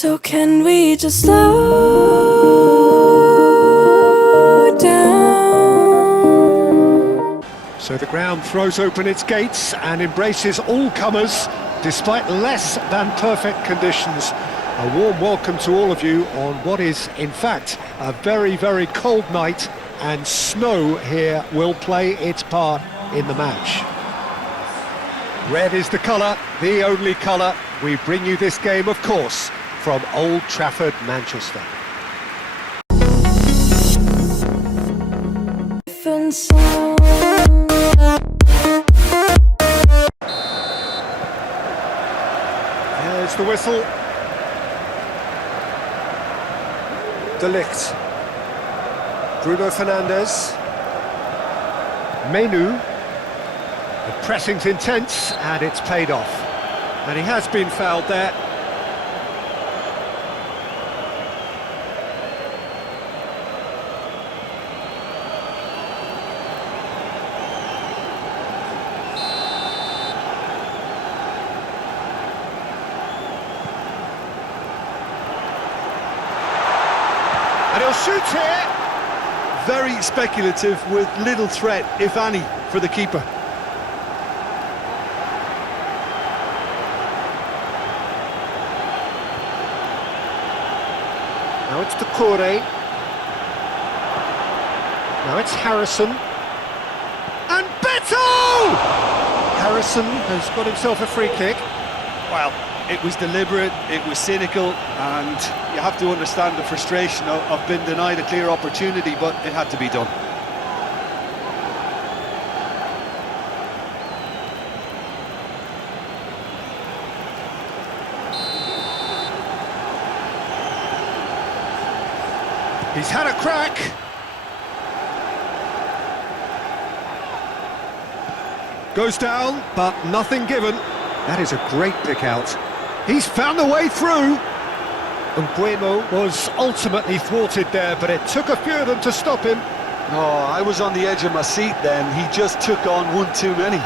So can we just slow down? So the ground throws open its gates and embraces all comers, despite less than perfect conditions. A warm welcome to all of you on what is, in fact, a very, very cold night, and snow here will play its part in the match. Red is the colour, the only colour. We bring you this game, of course, from Old Trafford, Manchester. There's the whistle. De Ligt. Bruno Fernandes. Menu. The pressing's intense and it's paid off. And he has been fouled there. And he'll shoot here. Very speculative with little threat, if any, for the keeper. Now it's Decore. Now it's Harrison. And Beto! Harrison has got himself a free kick. Well, it was deliberate, it was cynical, and you have to understand the frustration of being denied a clear opportunity, but it had to be done. He's had a crack. Goes down, but nothing given. That is a great pick out. He's found a way through. Mbeumo was ultimately thwarted there, but it took a few of them to stop him. Oh, I was on the edge of my seat then. He just took on one too many.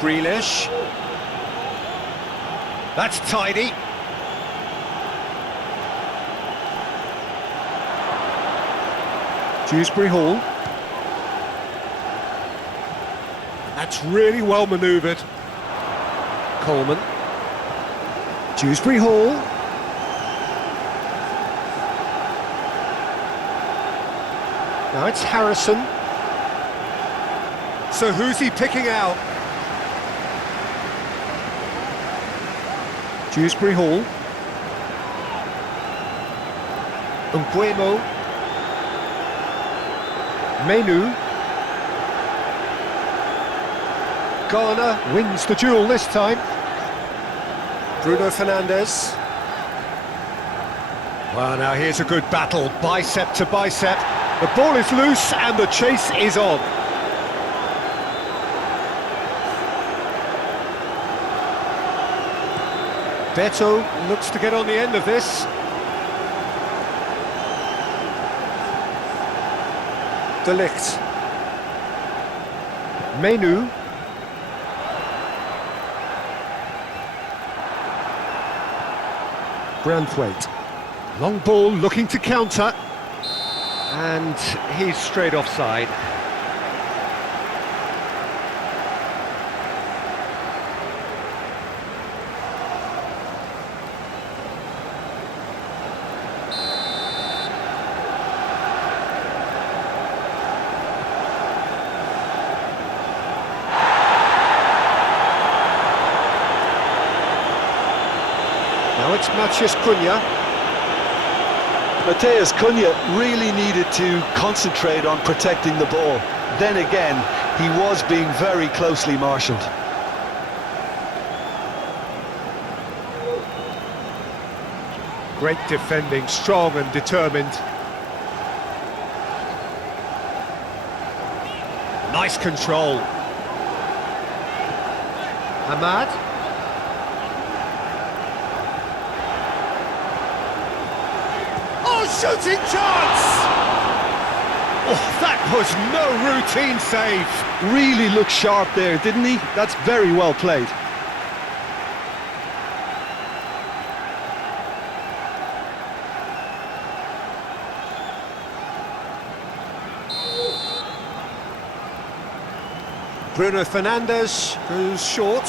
Grealish. That's tidy. Dewsbury Hall. That's really well manoeuvred. Coleman. Dewsbury Hall. Now it's Harrison. So who's he picking out? Dewsbury Hall. Mbeumo. Menu. Garner wins the duel this time. Bruno Fernandes. Well, now here's a good battle, bicep to bicep. The ball is loose and the chase is on. Beto looks to get on the end of this. De Ligt. Menu. Branthwaite. Long ball looking to counter. And he's straight offside. Now it's Matheus Cunha. Matheus Cunha really needed to concentrate on protecting the ball. Then again, he was being very closely marshalled. Great defending, strong and determined. Nice control. Ahmad. Shooting chance! Oh, that was no routine save. Really looked sharp there, didn't he? That's very well played. Bruno Fernandes goes short.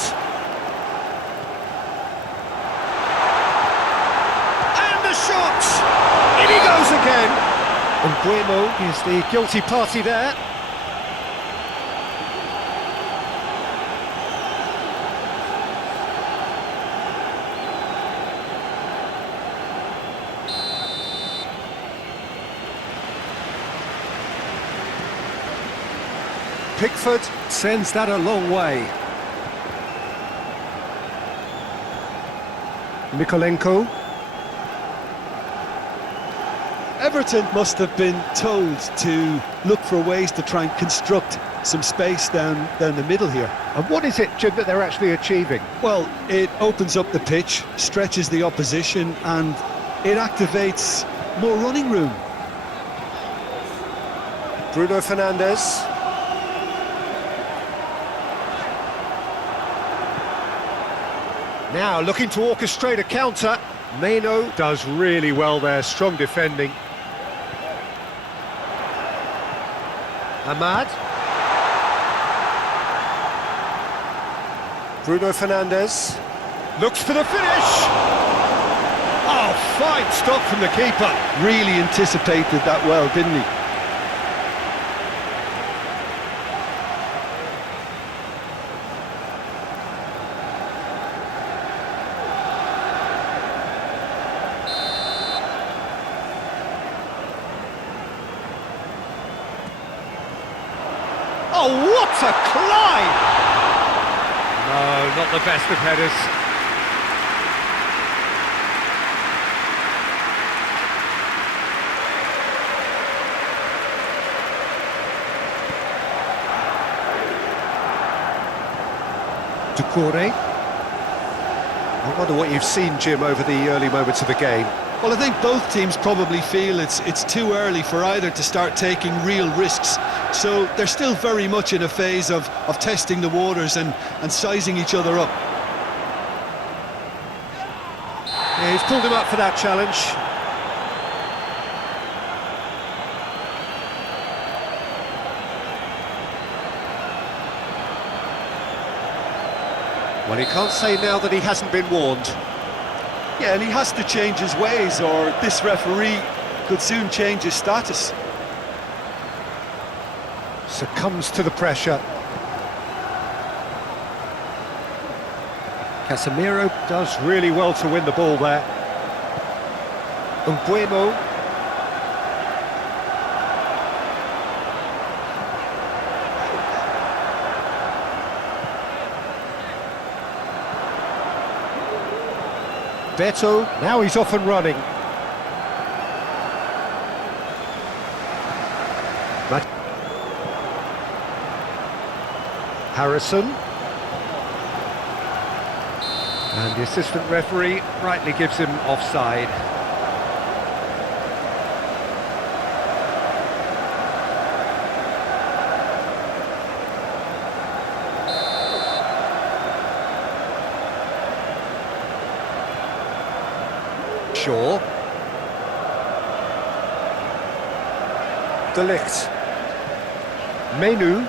And the shot! In he goes again! And Mbeumo is the guilty party there. Pickford sends that a long way. Mikolenko. Everton must have been told to look for ways to try and construct some space down the middle here. And what is it, Jim, that they're actually achieving? Well, it opens up the pitch, stretches the opposition, and it activates more running room. Bruno Fernandes. Now looking to orchestrate a counter. Mbeumo does really well there, strong defending. Ahmad. Bruno Fernandes. Looks for the finish! Oh, fine stop from the keeper. Really anticipated that well, didn't he? Oh, what a climb! No, not the best of headers. Doucouré. I wonder what you've seen, Jim, over the early moments of the game. Well, I think both teams probably feel it's too early for either to start taking real risks. So they're still very much in a phase of testing the waters and sizing each other up. Yeah, he's pulled him up for that challenge. Well, he can't say now that he hasn't been warned. Yeah, and he has to change his ways, or this referee could soon change his status. Succumbs to the pressure. Casemiro does really well to win the ball there. Mbeumo. Beto, now he's off and running. Harrison. And the assistant referee rightly gives him offside. Shaw. De Ligt. Menu.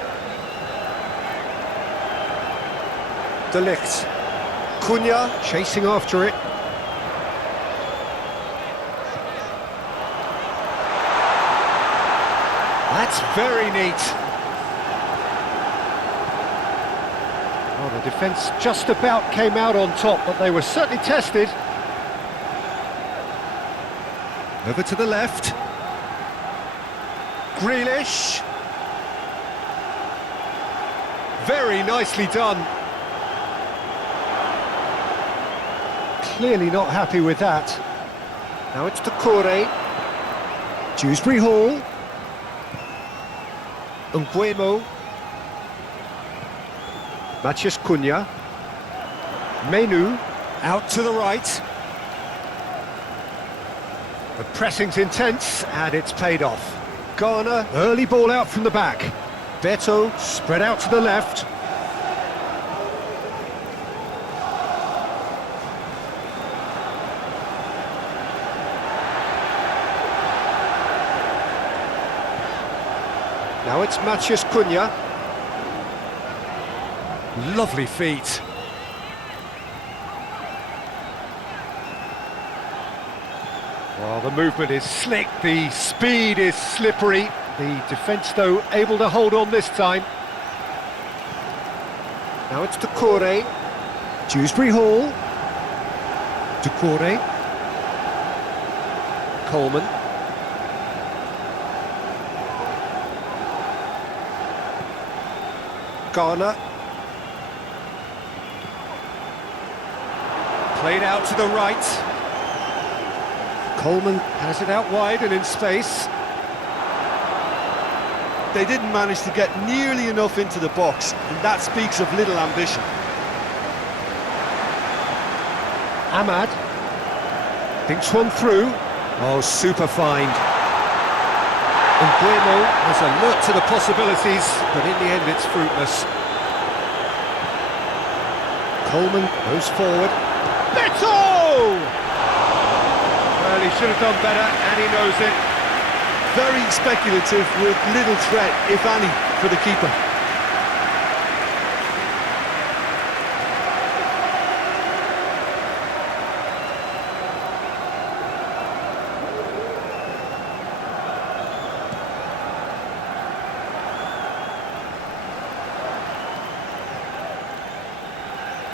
De Ligt. Cunha chasing after it. That's very neat. Well, the defence just about came out on top, but they were certainly tested. Over to the left. Grealish. Very nicely done. Clearly not happy with that. Now it's Doucouré. Dewsbury Hall. Mbeumo. Matheus Cunha. Menu. Out to the right. The pressing's intense, and it's paid off. Garner, early ball out from the back. Beto, spread out to the left. Now it's Matheus Cunha. Lovely feet. Well, the movement is slick, the speed is slippery. The defence, though, able to hold on this time. Now it's Doucouré. Dewsbury Hall. Doucouré. Coleman. Garner. Played out to the right. Coleman has it out wide and in space. They didn't manage to get nearly enough into the box, and that speaks of little ambition. Ahmad. Thinks one through. Oh, super find. And Mbeumo has alert to the possibilities, but in the end it's fruitless. Coleman goes forward. Beto! Well, he should have done better, and he knows it. Very speculative with little threat, if any, for the keeper.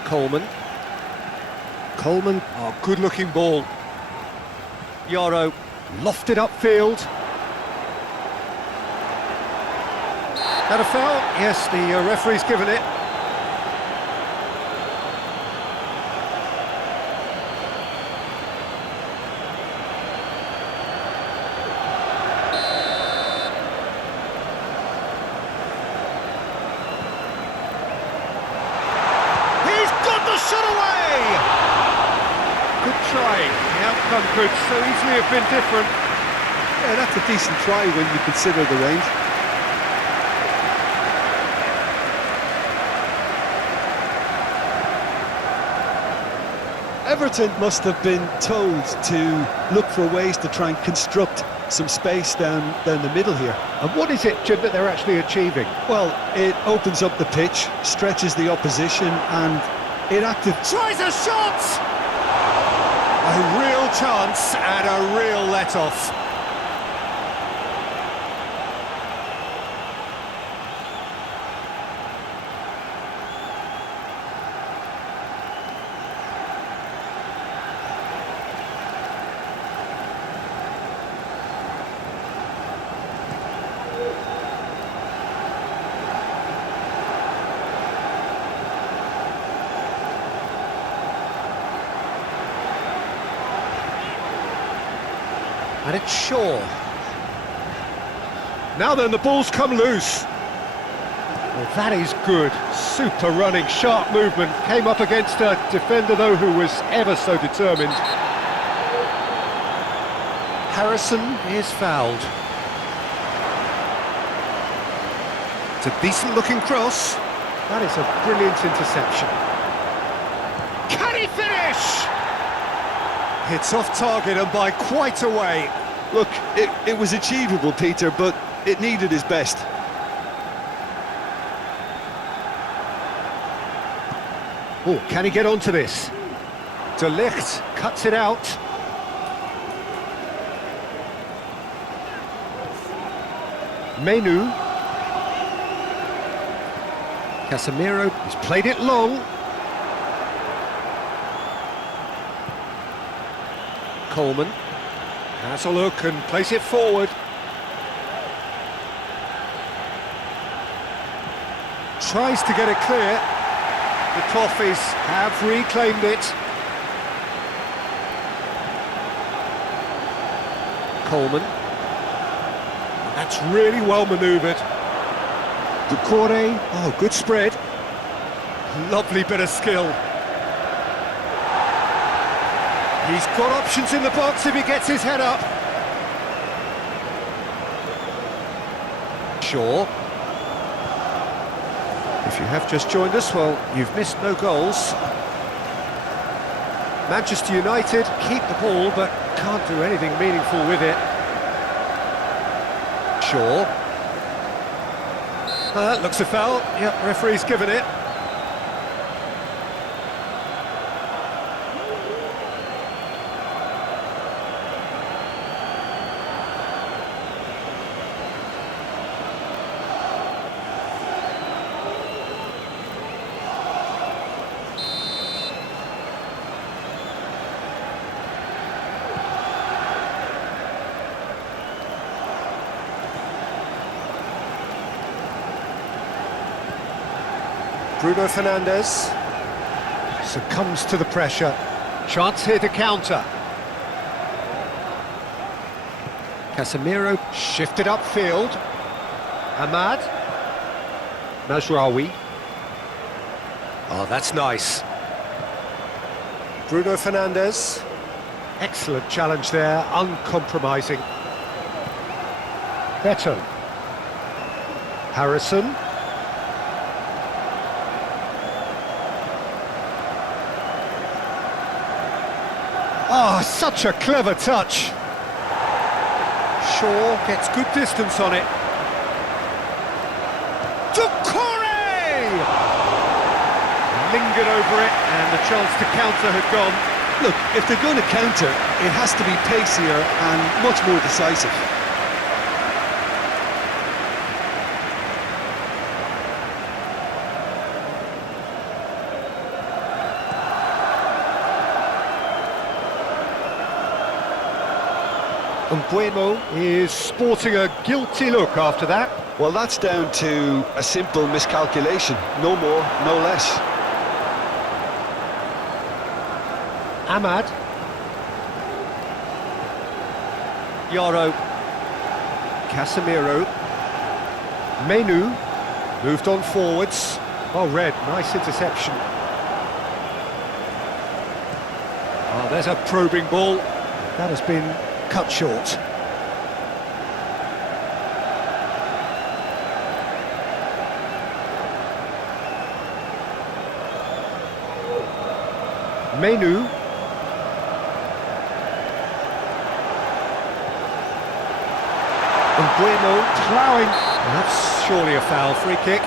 Coleman. Coleman, oh, good-looking ball. Yoro, lofted upfield. That a foul? Yes, the referee's given it. He's got the shot away! Good try. The outcome could so easily have been different. Yeah, that's a decent try when you consider the range. Everton must have been told to look for ways to try and construct some space down the middle here. And what is it, Jim, that they're actually achieving? Well, it opens up the pitch, stretches the opposition, and it Tries a shot! A real chance and a real let-off. And it's Shaw. Now then, the ball's come loose. Well, that is good. Super running, sharp movement. Came up against a defender, though, who was ever so determined. Harrison is fouled. It's a decent-looking cross. That is a brilliant interception. Can he finish? It's off target and by quite a way. Look, it was achievable, Peter, but it needed his best. Oh, can he get onto this? De Ligt cuts it out. Menu. Casemiro has played it long. Coleman has a look and plays it forward. Tries to get it clear. The Toffees have reclaimed it. Coleman. That's really well manoeuvred. Doucouré. Oh, good spread. Lovely bit of skill. He's got options in the box if he gets his head up. Shaw. If you have just joined us, well, you've missed no goals. Manchester United keep the ball, but can't do anything meaningful with it. Shaw. That looks a foul. Yep, referee's given it. Bruno Fernandes succumbs to the pressure. Chance here to counter. Casemiro shifted upfield. Ahmad. Mazraoui. Oh, that's nice. Bruno Fernandes. Excellent challenge there, uncompromising. Beto. Harrison. Oh, such a clever touch. Shaw gets good distance on it. Lingered over it, and the chance to counter had gone. Look, if they're going to counter, it has to be pacier and much more decisive. Mbeumo is sporting a guilty look after that. Well, that's down to a simple miscalculation. No more, no less. Ahmad. Yaro. Casemiro. Menu. Moved on forwards. Oh, Red, nice interception. Oh, there's a probing ball. That has been cut short. Menu. Mbeumo ploughing. That's surely a foul. Free kick.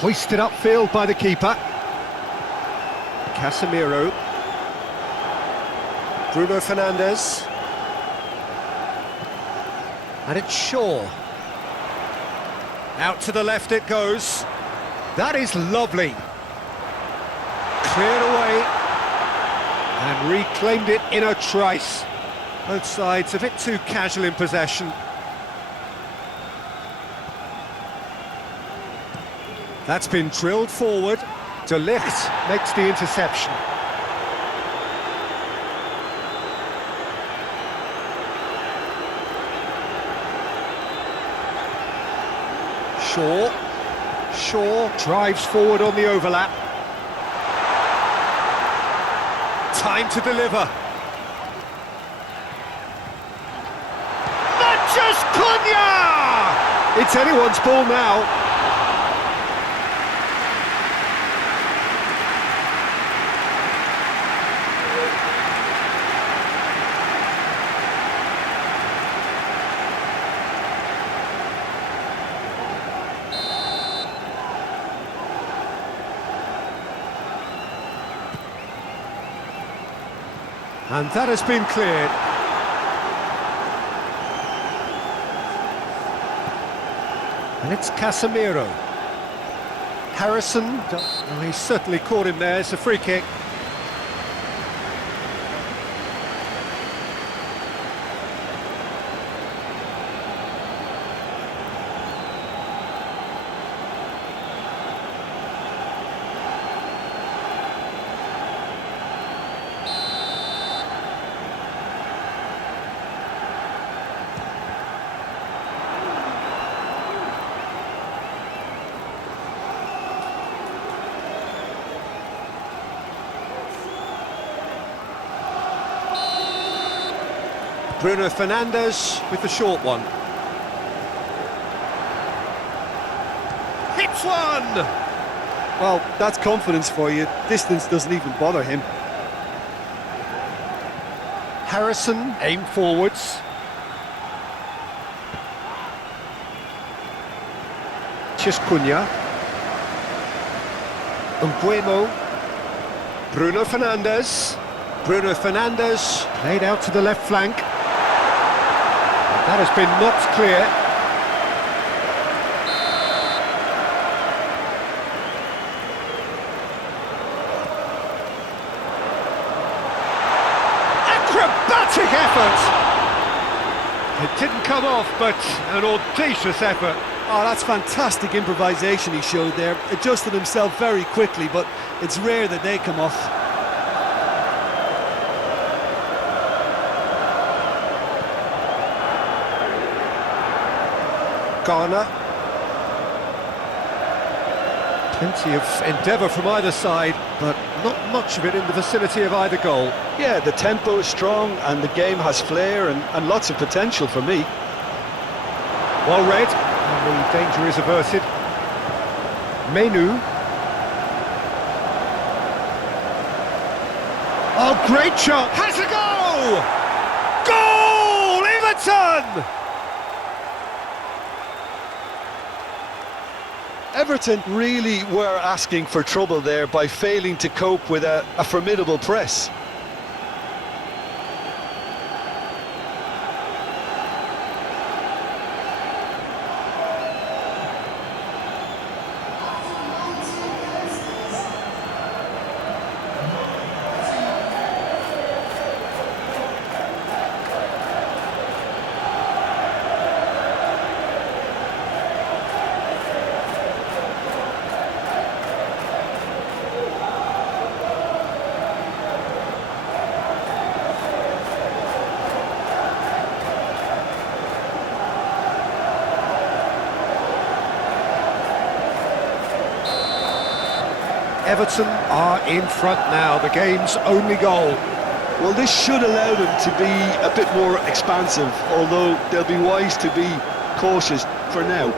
Hoisted upfield by the keeper. Casemiro. Bruno Fernandes. And it's Shaw. Out to the left it goes. That is lovely. Cleared away. And reclaimed it in a trice. Both sides a bit too casual in possession. That's been drilled forward. De Ligt makes the interception. Shaw drives forward on the overlap. Time to deliver. Manchester Cunha! It's anyone's ball now. And that has been cleared. And it's Casemiro. Harrison, oh, he certainly caught him there, it's a free kick. Bruno Fernandes with the short one. Hits one! Well, that's confidence for you. Distance doesn't even bother him. Harrison, aim forwards. Cunha. Mbeumo. Bruno Fernandes. Bruno Fernandes played out to the left flank. That has been knocked clear. Acrobatic effort! It didn't come off, but an audacious effort. Oh, that's fantastic improvisation he showed there. Adjusted himself very quickly, but it's rare that they come off. Garner. Plenty of endeavour from either side, but not much of it in the vicinity of either goal. Yeah, the tempo is strong and the game has flair and lots of potential for me. Well read, and the danger is averted. Menu. Oh, great shot! Has a goal! Goal! Everton! Everton really were asking for trouble there by failing to cope with a formidable press. Everton are in front now, the game's only goal. Well, this should allow them to be a bit more expansive, although they'll be wise to be cautious for now.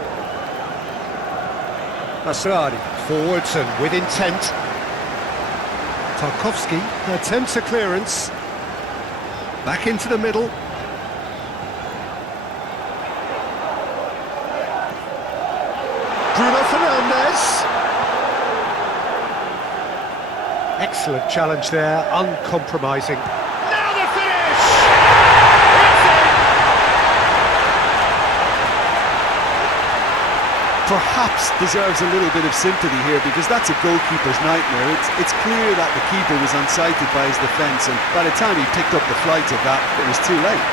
Masradi forwards and with intent. Tarkowski attempts a clearance. Back into the middle. Bruno Fernandes. Excellent challenge there, uncompromising. Now the finish! It's in! Perhaps deserves a little bit of sympathy here because that's a goalkeeper's nightmare. It's clear that the keeper was unsighted by his defence, and by the time he picked up the flight of that, it was too late.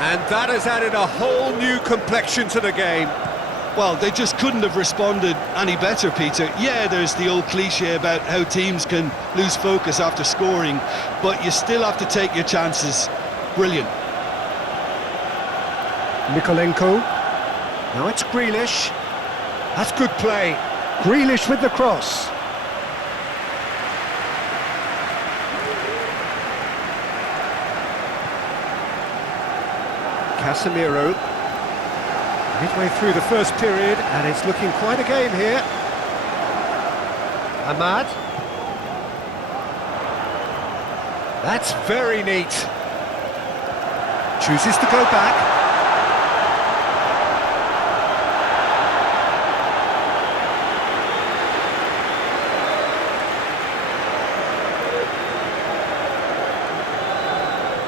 And that has added a whole new complexion to the game. Well, they just couldn't have responded any better, Peter. Yeah, there's the old cliche about how teams can lose focus after scoring, but you still have to take your chances. Brilliant. Mikolenko. Now it's Grealish. That's good play. Grealish with the cross. Casemiro. Midway through the first period, and it's looking quite a game here. Ahmad. That's very neat. Chooses to go back.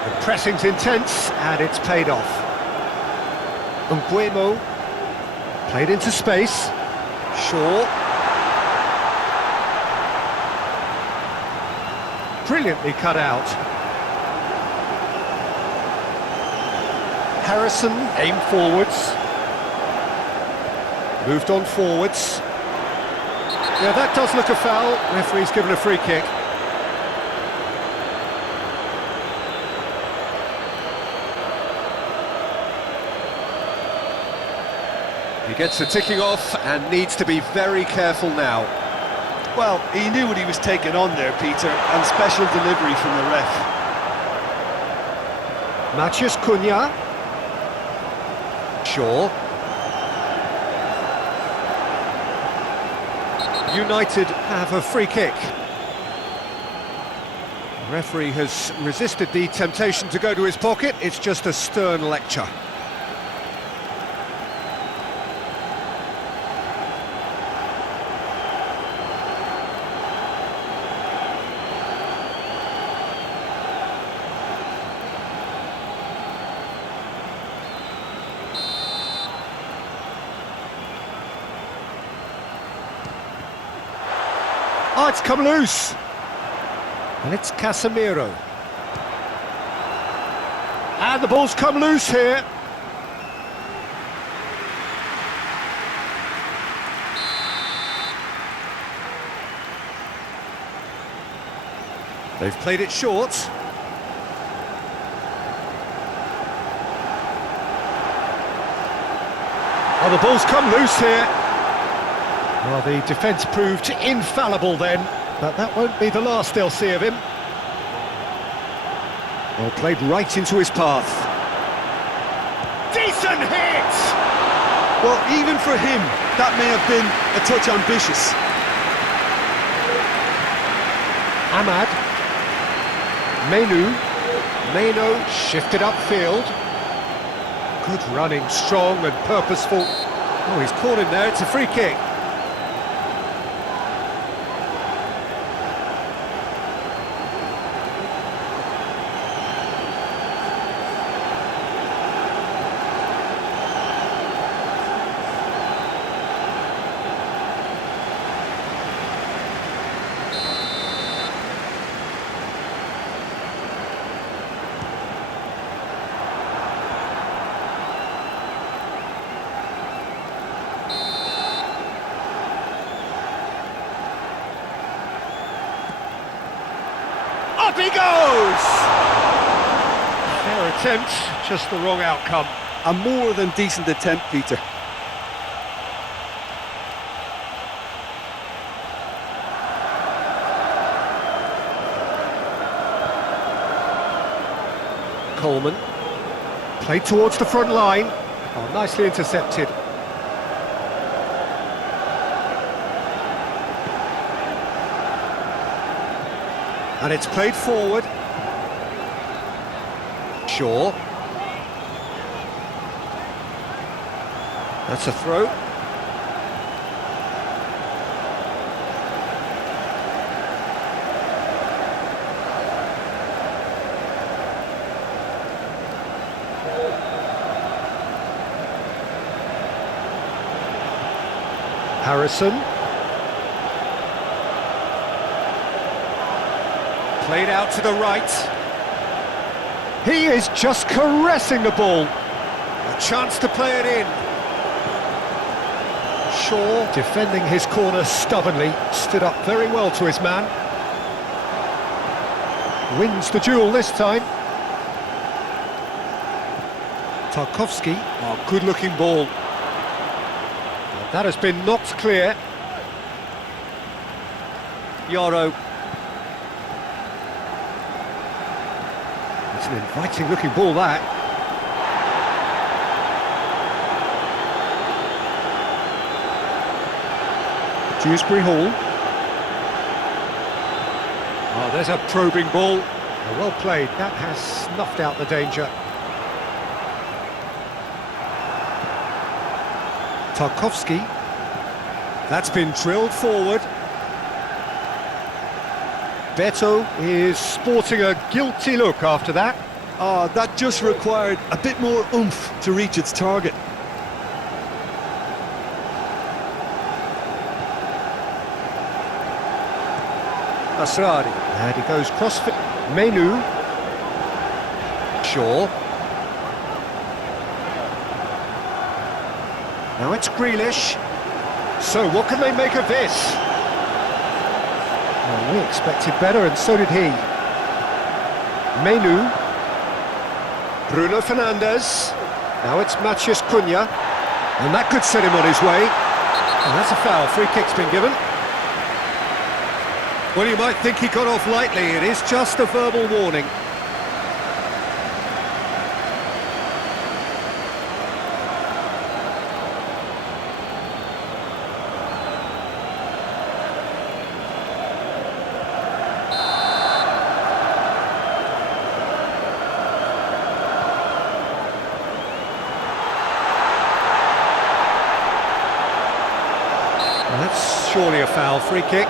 The pressing's intense, and it's paid off. Mbeumo played into space. Shaw. Brilliantly cut out. Harrison aimed forwards. Moved on forwards. Yeah, that does look a foul. Referee's given a free kick. He gets the ticking off and needs to be very careful now. Well, he knew what he was taking on there, Peter, and special delivery from the ref. Matheus Cunha. Shaw. United have a free kick. The referee has resisted the temptation to go to his pocket. It's just a stern lecture. Oh, it's come loose. And it's Casemiro. And the ball's come loose here. They've played it short. Oh, the ball's come loose here. Well, the defence proved infallible then, but that won't be the last they'll see of him. Well, played right into his path. Decent hit! Well, even for him, that may have been a touch ambitious. Ahmad. Meno shifted upfield. Good running, strong and purposeful. Oh, he's caught him there, it's a free kick. Up he goes! Fair attempt, just the wrong outcome. A more than decent attempt, Peter. Coleman. Played towards the front line. Oh, nicely intercepted. And it's played forward. Shaw. That's a throw. Harrison. Played out to the right. He is just caressing the ball. A chance to play it in. Shaw, defending his corner stubbornly, stood up very well to his man. Wins the duel this time. Tarkowski, oh, good-looking ball. And that has been knocked clear. Yoro. It's an inviting-looking ball, that. Dewsbury Hall. Oh, there's a probing ball. Oh, well played. That has snuffed out the danger. Tarkowski. That's been drilled forward. Beto is sporting a guilty look after that. That just required a bit more oomph to reach its target. Asrari. And he goes crossfit. Menu. Shaw. Now it's Grealish. So what can they make of this? Well, we expected better, and so did he. Menu. Bruno Fernandes. Now it's Matheus Cunha. And that could set him on his way. And that's a foul. Free kick's been given. Well, you might think he got off lightly. It is just a verbal warning. That's surely a foul. Free kick.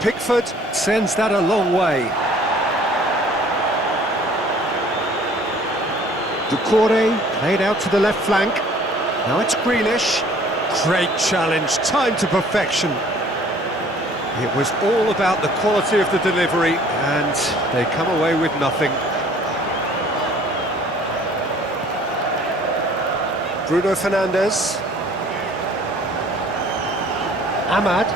Pickford sends that a long way. Doucouré played out to the left flank. Now it's Grealish. Great challenge, time to perfection. It was all about the quality of the delivery, and they come away with nothing. Bruno Fernandes. Ahmad.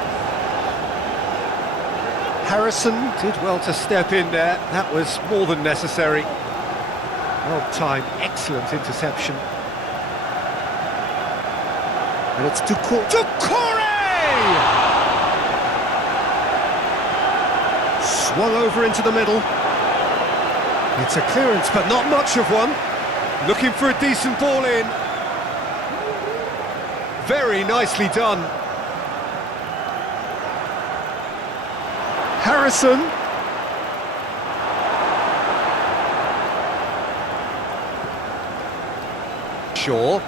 Harrison did well to step in there. That was more than necessary. Well timed, excellent interception. And it's Doucouré! Swung over into the middle. It's a clearance, but not much of one. Looking for a decent ball in. Very nicely done. Harrison. Shaw.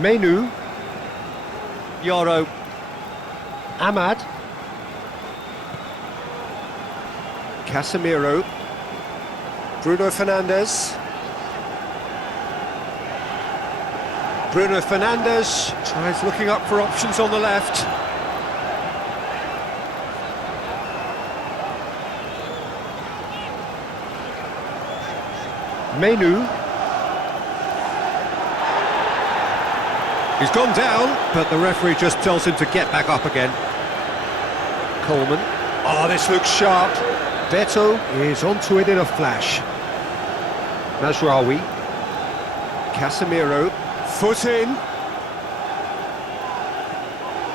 Menu. Yoro. Ahmad. Casemiro. Bruno Fernandes. Bruno Fernandes tries looking up for options on the left. Menu. He's gone down, but the referee just tells him to get back up again. Coleman. Oh, this looks sharp. Beto is onto it in a flash. Mazraoui. Casemiro. Foot in.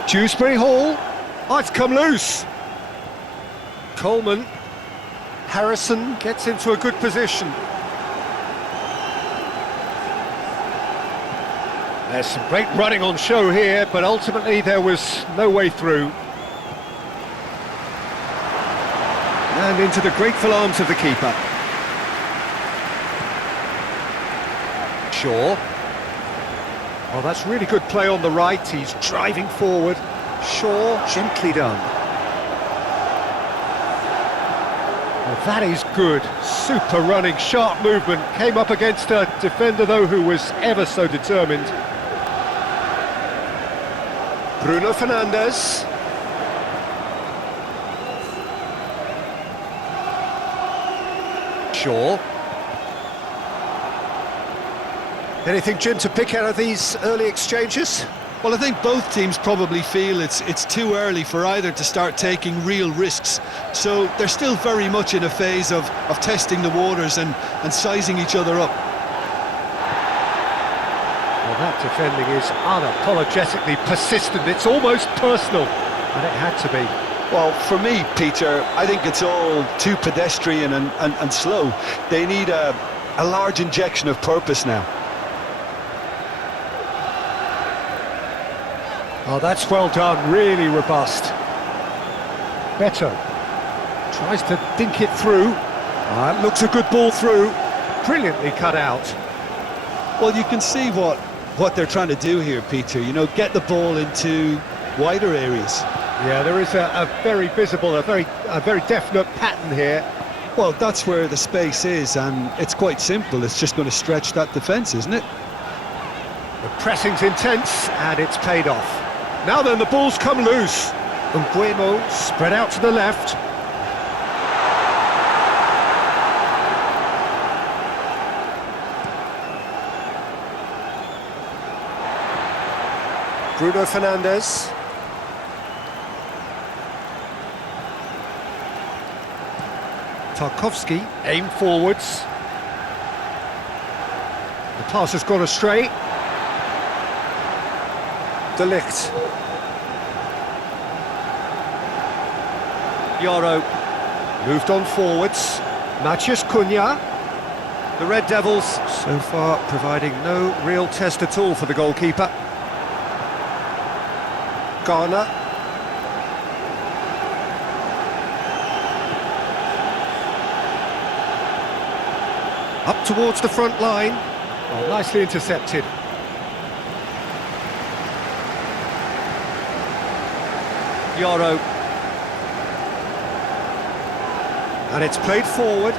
Dewsbury Hall. Oh, it's come loose. Coleman. Harrison gets into a good position. There's some great running on show here, but ultimately there was no way through. And into the grateful arms of the keeper. Shaw. Oh, that's really good play on the right. He's driving forward. Shaw, gently done. Well, that is good. Super running, sharp movement. Came up against a defender, though, who was ever so determined. Bruno Fernandes. Shaw. Anything, Jim, to pick out of these early exchanges? Well, I think both teams probably feel it's too early for either to start taking real risks. So they're still very much in a phase of testing the waters and sizing each other up. Well, that defending is unapologetically persistent. It's almost personal, and it had to be. Well, for me, Peter, I think it's all too pedestrian and slow. They need a large injection of purpose now. Oh, that's well done, really robust. Beto tries to dink it through. That looks a good ball through. Brilliantly cut out. Well, you can see what they're trying to do here, Peter. You know, get the ball into wider areas. Yeah, there is a very visible, a very definite pattern here. Well, that's where the space is, and it's quite simple. It's just going to stretch that defence, isn't it? The pressing's intense, and it's paid off. Now then, the ball's come loose. Mbeumo spread out to the left. Bruno Fernandes. Tarkowski, aim forwards. The pass has gone astray. De Ligt. Yoro moved on forwards. Matheus Cunha. The Red Devils so far providing no real test at all for the goalkeeper. Garner. Up towards the front line. Oh, nicely intercepted. Yoro. And it's played forward.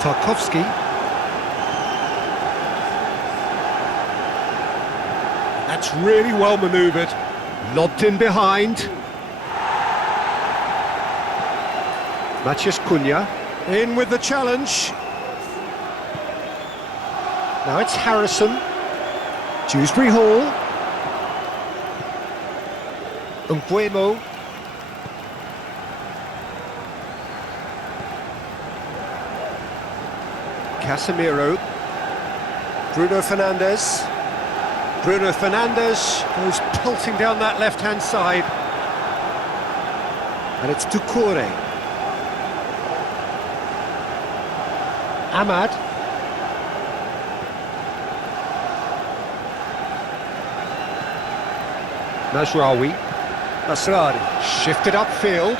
Tarkowski. That's really well manoeuvred. Lobbed in behind. Matheus Cunha. In with the challenge. Now it's Harrison. Dewsbury Hall. Mbeumo. Casemiro. Bruno Fernandes. Bruno Fernandes goes pelting down that left-hand side. And it's Doucouré. Ahmad. Mazraoui. Nasrani shifted upfield.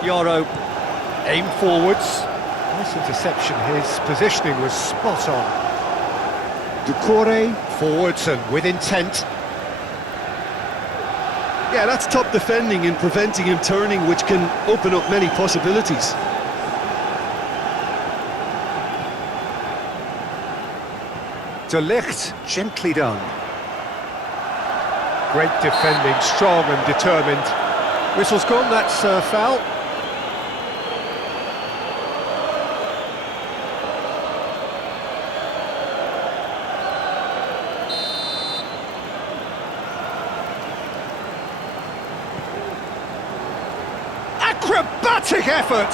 Yoro, aim forwards. Nice interception, his positioning was spot on. Doucouré, forwards and with intent. Yeah, that's top defending and preventing him turning, which can open up many possibilities. De Ligt, gently done. Great defending, strong and determined. Whistle's gone, that's foul. Acrobatic effort!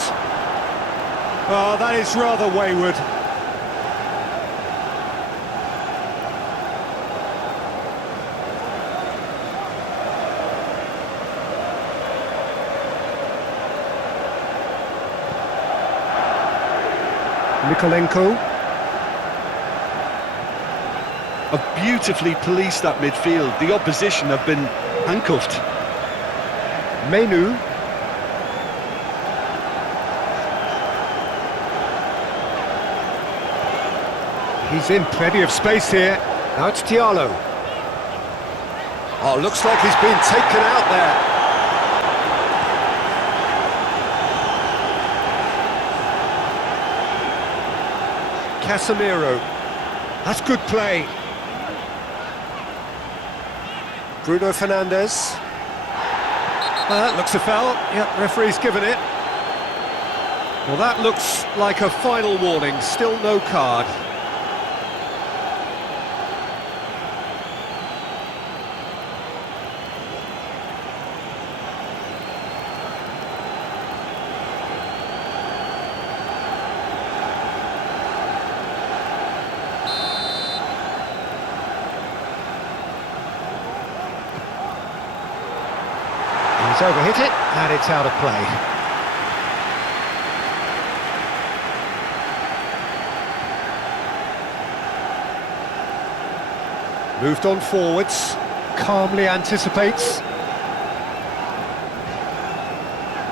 Oh, that is rather wayward. Mikolenko. Have beautifully policed that midfield. The opposition have been handcuffed. Menu. He's in plenty of space here. Now it's Diallo. Oh, looks like he's been taken out there. Casemiro. That's good play. Bruno Fernandes. That looks a foul. Yeah, referee's given it. Well, that looks like a final warning. Still no card. He's overhit it, and it's out of play. Moved on forwards, calmly anticipates.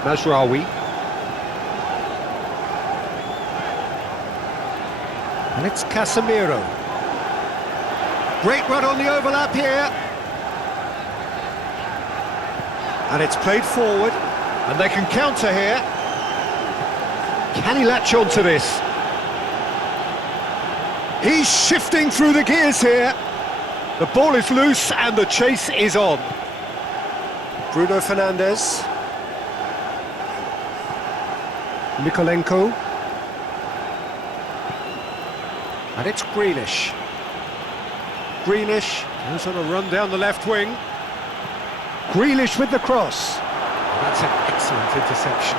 Mazraoui. And it's Casemiro. Great run on the overlap here. And it's played forward, and they can counter here. Can he latch on to this? He's shifting through the gears here. The ball is loose and the chase is on. Bruno Fernandes. Mikolenko. And it's Grealish. Grealish goes on a run down the left wing. Grealish with the cross. That's an excellent interception.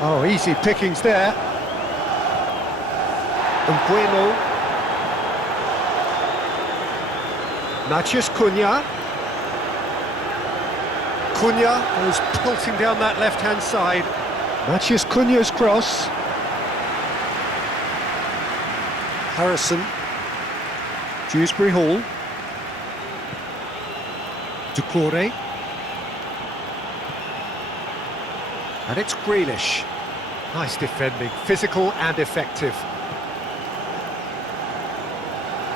Oh, easy pickings there. Mbeumo. Matheus Cunha. Cunha goes pulsing down that left-hand side. Matheus Cunha's cross. Harrison. Dewsbury Hall. Doucouré. And it's Grealish. Nice defending, physical and effective.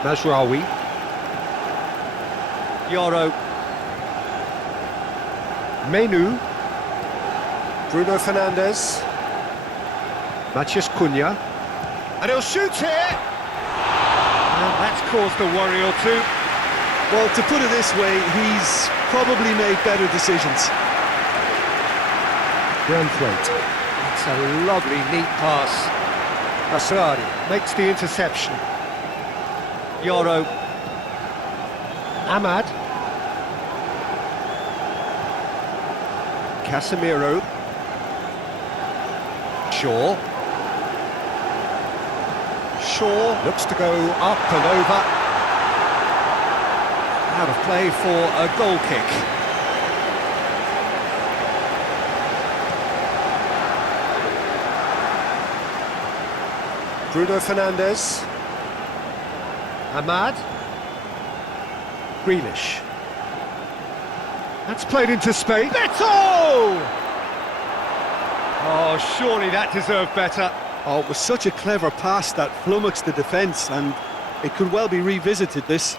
Mazraoui. Yoro. Menu. Bruno Fernandes. Matheus Cunha. And he'll shoot here! And that's caused a worry or two. Well, to put it this way, he's probably made better decisions. Branthwaite. That's a lovely, neat pass. Asrari makes the interception. Yoro. Ahmad. Casemiro. Shaw. Shaw looks to go up and over. Out of play for a goal kick. Bruno Fernandes. Ahmad. Grealish. That's played into space. Beto! Oh, surely that deserved better. Oh, it was such a clever pass that flummoxed the defence, and it could well be revisited, this.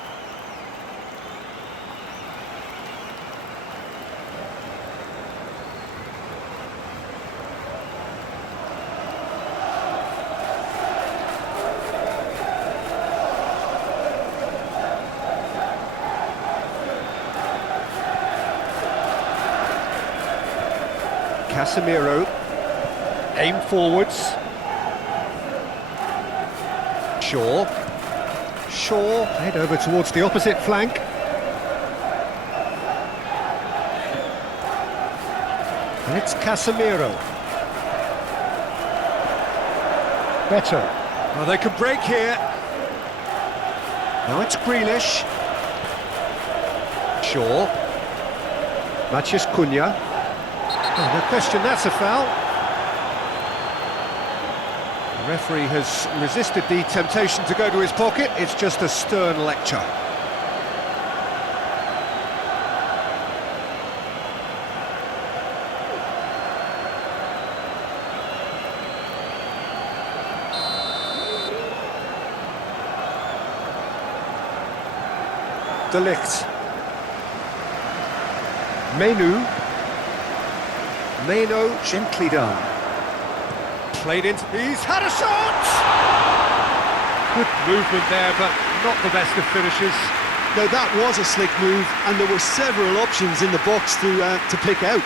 Casemiro, aim forwards. Shaw. Shaw, head over towards the opposite flank. And it's Casemiro. Beto. Well, they could break here. Now it's Grealish. Shaw. Matheus Cunha. Oh, no question, that's a foul. The referee has resisted the temptation to go to his pocket. It's just a stern lecture. De Ligt. Menu. Meno gently done. Played into. He's had a shot! Good movement there, but not the best of finishes. Now that was a slick move, and there were several options in the box to pick out.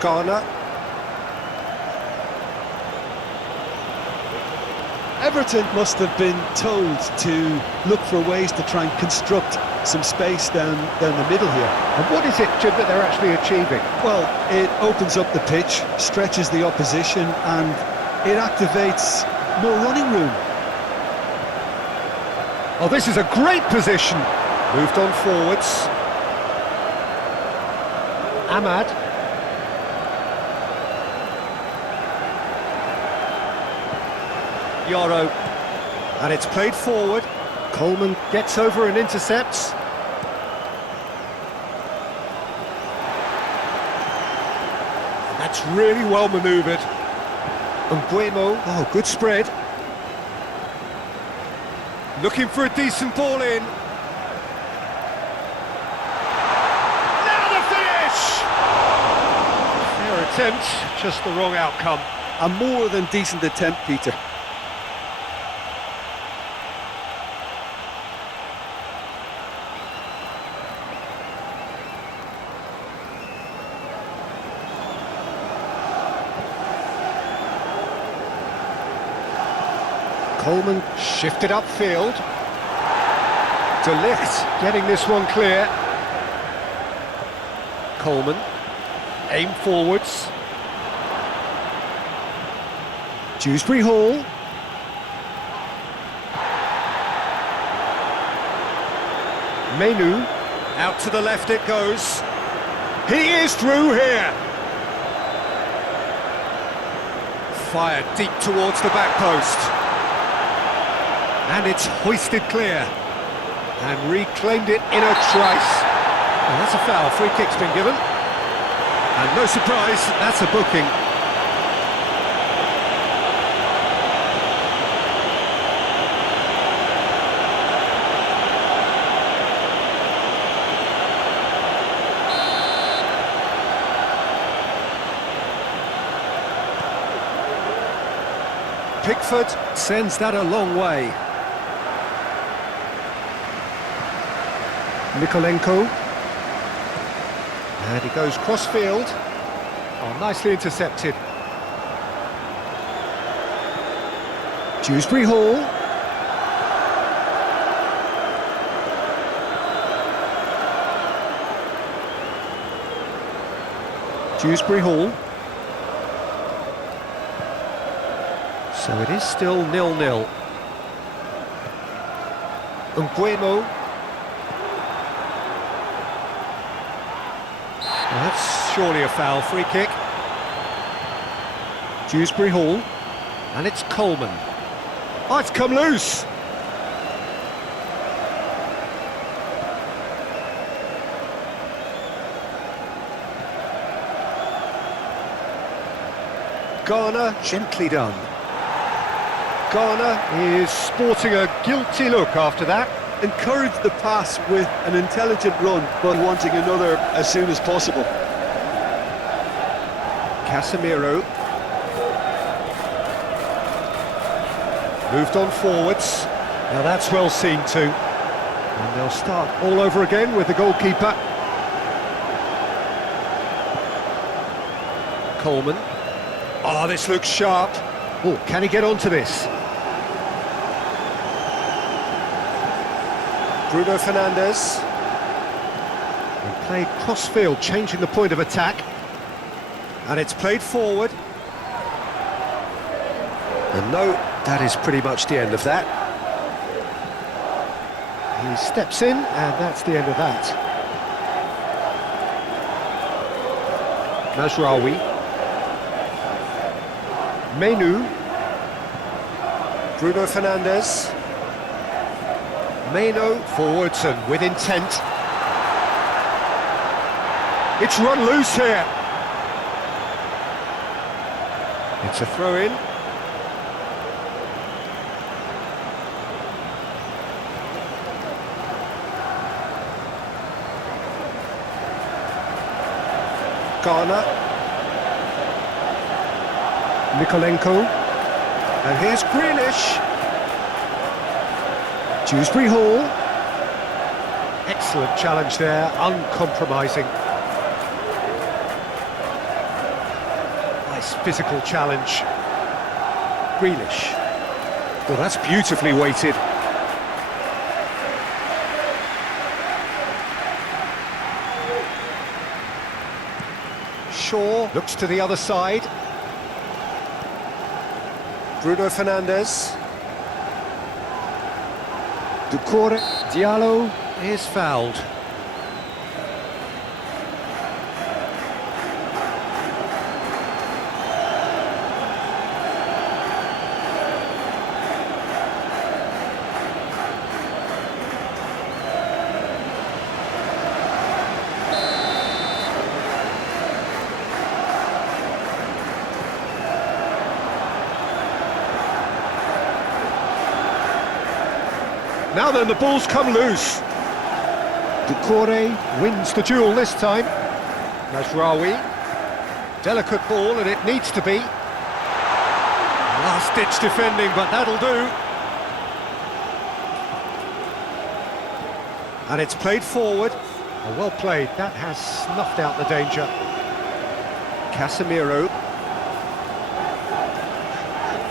Garner. Everton must have been told to look for ways to try and construct some space down the middle here. And what is it, Jim, that they're actually achieving? Well, it opens up the pitch, stretches the opposition, and it activates more running room. Oh, this is a great position. Moved on forwards. Ahmad. Yoro, and it's played forward. Coleman gets over and intercepts. That's really well manoeuvred. Mbeumo, oh, good spread. Looking for a decent ball in. attempt, just the wrong outcome. A more than decent attempt, Peter. Coleman shifted upfield. De Ligt getting this one clear. Coleman, aim forwards. Dewsbury Hall. Menu, out to the left it goes. He is through here. Fired deep towards the back post. And it's hoisted clear. And reclaimed it in a trice. Well, that's a foul, free kick's been given. And no surprise, that's a booking. Pickford sends that a long way. Mikolenko. And he goes cross-field. Oh, nicely intercepted. Dewsbury Hall. Dewsbury Hall. So it is still 0-0. Mbeumo. Well, that's surely a foul, free kick. Dewsbury Hall, and it's Coleman. Oh, it's come loose! Garner, gently done. Garner is sporting a guilty look after that. Encouraged the pass with an intelligent run, but wanting another as soon as possible. Casemiro. Moved on forwards. Now that's well seen too. And they'll start all over again with the goalkeeper. Coleman. Oh, this looks sharp. Oh, can he get onto this? Bruno Fernandes. And played cross-field, changing the point of attack. And it's played forward. And no, that is pretty much the end of that. He steps in, and that's the end of that. Mazraoui. Menu. Bruno Fernandes. Meno forwards and with intent. It's run loose here. It's a throw-in. Garner. Mikolenko. And here's Grealish. Dewsbury Hall. Excellent challenge there, uncompromising. Nice physical challenge. Grealish. Well, that's beautifully weighted. Shaw looks to the other side. Bruno Fernandes. Doucouré. Diallo is fouled. Now then, the ball's come loose. Doucouré wins the duel this time. Mazraoui. Delicate ball, and it needs to be. Last-ditch defending, but that'll do. And it's played forward. Oh, well played. That has snuffed out the danger. Casemiro.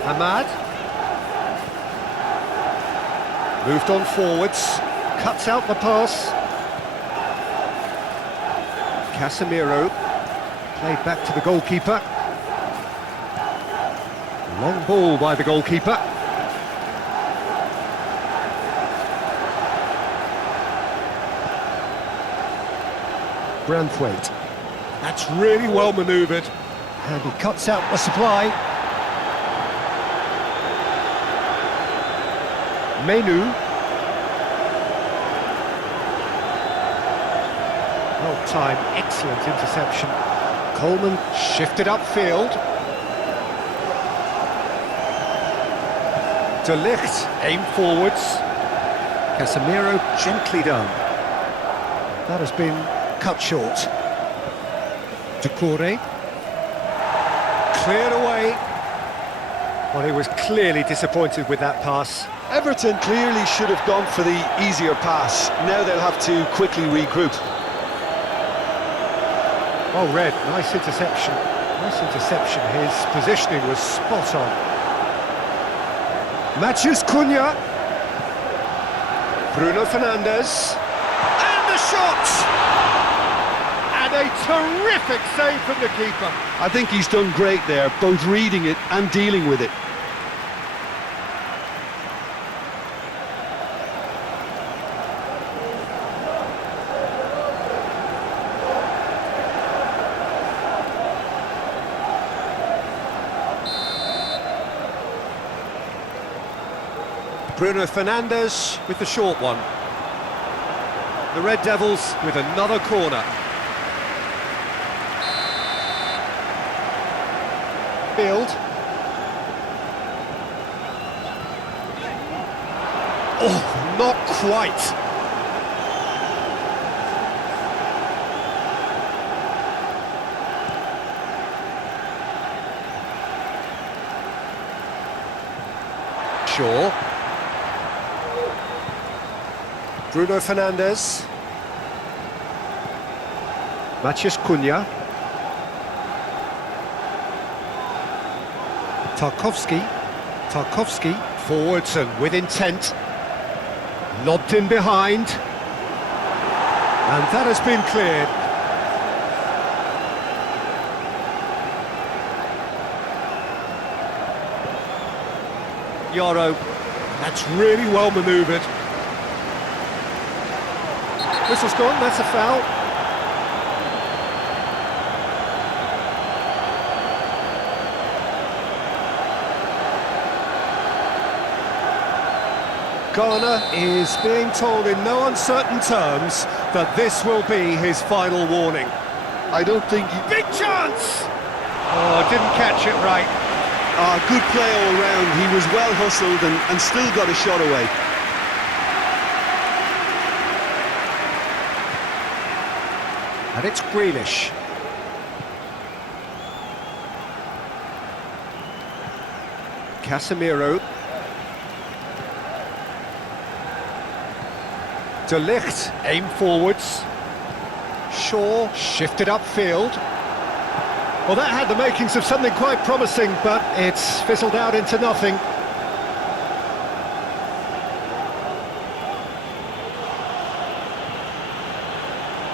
Ahmad. Moved on forwards. Cuts out the pass. Casemiro. Played back to the goalkeeper. Long ball by the goalkeeper. Branthwaite. That's really well manoeuvred. And he cuts out the supply. Menu. Well timed, excellent interception. Coleman shifted upfield. De Ligt aimed forwards. Casemiro gently done. That has been cut short. Decore. Cleared away. Well, he was clearly disappointed with that pass. Everton clearly should have gone for the easier pass. Now they'll have to quickly regroup. Well read, nice interception. Nice interception. His positioning was spot on. Matches Cunha. Bruno Fernandes. And the shot! And a terrific save from the keeper. I think he's done great there, both reading it and dealing with it. Bruno Fernandes with the short one. The Red Devils with another corner. Field. Oh, not quite. Shaw. Bruno Fernandes. Matches Cunha. Tarkowski forwards and with intent. Lobbed in behind. And that has been cleared. Yoro. That's really well manoeuvred. Whistle's gone, that's a foul. Garner is being told in no uncertain terms that this will be his final warning. I don't think Big chance! Oh, didn't catch it right. good play all round. He was well hustled and still got a shot away. And it's Grealish. Casemiro. De Ligt aimed forwards. Shaw shifted upfield. Well, that had the makings of something quite promising, but it's fizzled out into nothing.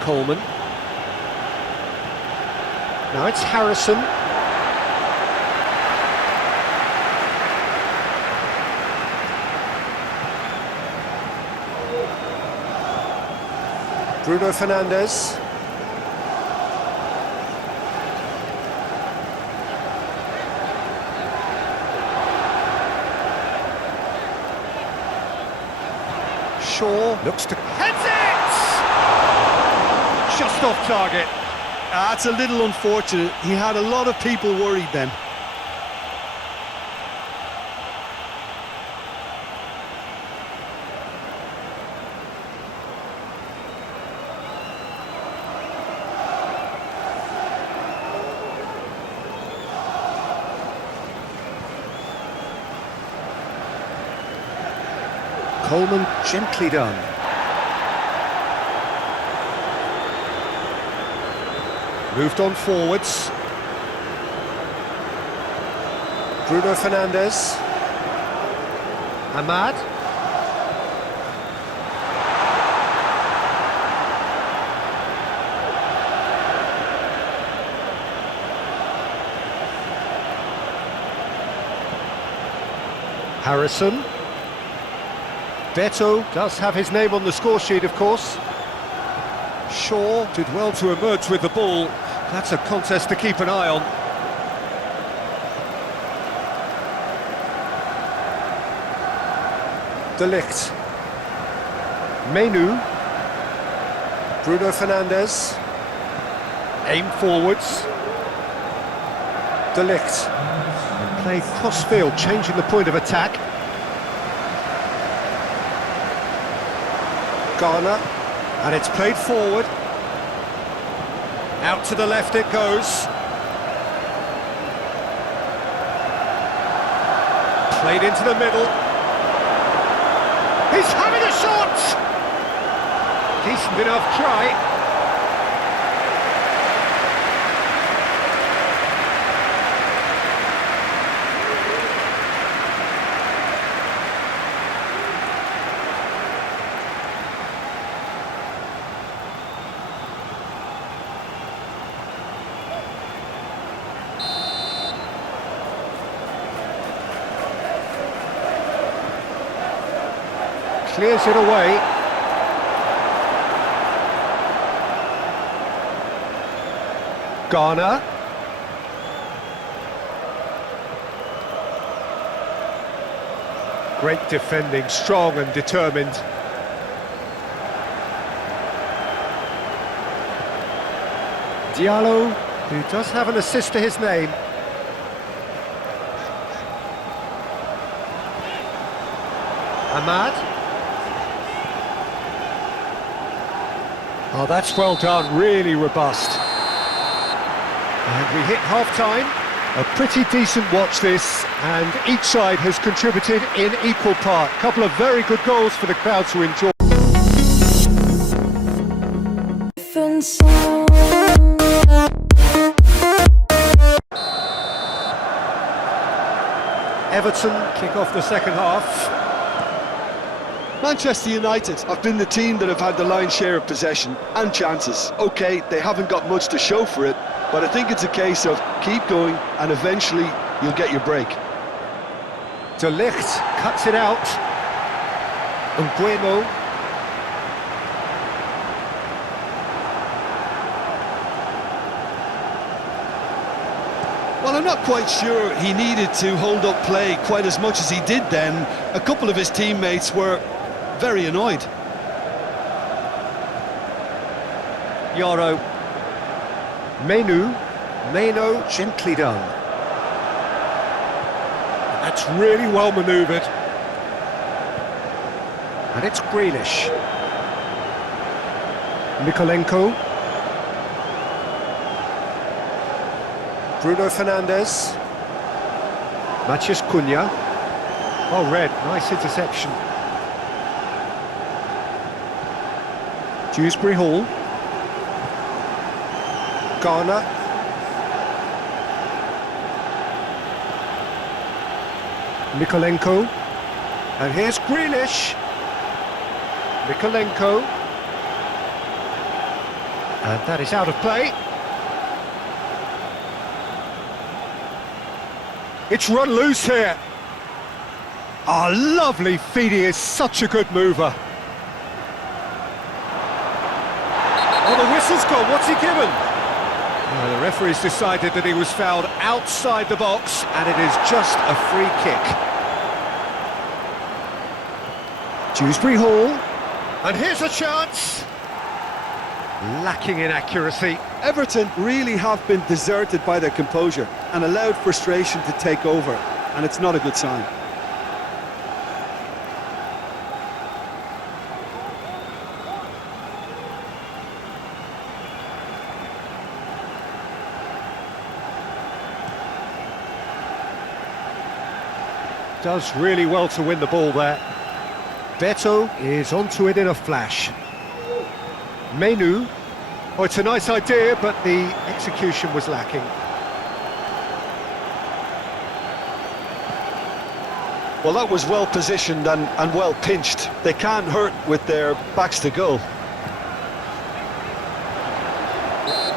Coleman. Now it's Harrison. Bruno Fernandes. Shaw looks to... Heads it! Just off target. That's a little unfortunate. He had a lot of people worried then. Coleman, gently done. Moved on forwards. Bruno Fernandes. Ahmad. Harrison. Beto does have his name on the score sheet, of course. Shaw did well to emerge with the ball. That's a contest to keep an eye on. De Ligt. Menu. Bruno Fernandes. Aim forwards. De Ligt. And play cross-field, changing the point of attack. Garner. And it's played forward. Out to the left it goes. Played into the middle. He's having a shot! Decent enough try. Clears it away. Garner. Great defending, strong and determined. Diallo, who does have an assist to his name. Ahmad. Oh, that's well done, really robust. And we hit half-time. A pretty decent watch this, and each side has contributed in equal part. Couple of very good goals for the crowd to enjoy. Everton kick off the second half. Manchester United have been the team that have had the lion's share of possession and chances. OK, they haven't got much to show for it, but I think it's a case of keep going and eventually you'll get your break. De Ligt cuts it out. Mbeumo. Well, I'm not quite sure he needed to hold up play quite as much as he did then. A couple of his teammates were very annoyed. Yoro. Menu. Gently done. That's really well manoeuvred. And it's Grealish. Mikolenko. Bruno Fernandes. Matheus Cunha. Oh, red, nice interception. Dewsbury Hall. Garner. Mikolenko. And here's Grealish. Mikolenko. And that is out of play. It's run loose here. Ah, lovely feed, he is such a good mover. Oh, the whistle's gone, what's he given? Oh, the referee's decided that he was fouled outside the box, and it is just a free kick. Dewsbury Hall, and here's a chance. Lacking in accuracy. Everton really have been deserted by their composure and allowed frustration to take over, and it's not a good sign. Does really well to win the ball there. Beto is onto it in a flash. Menu. Oh, it's a nice idea, but the execution was lacking. Well, that was well positioned and well pinched. They can't hurt with their backs to goal.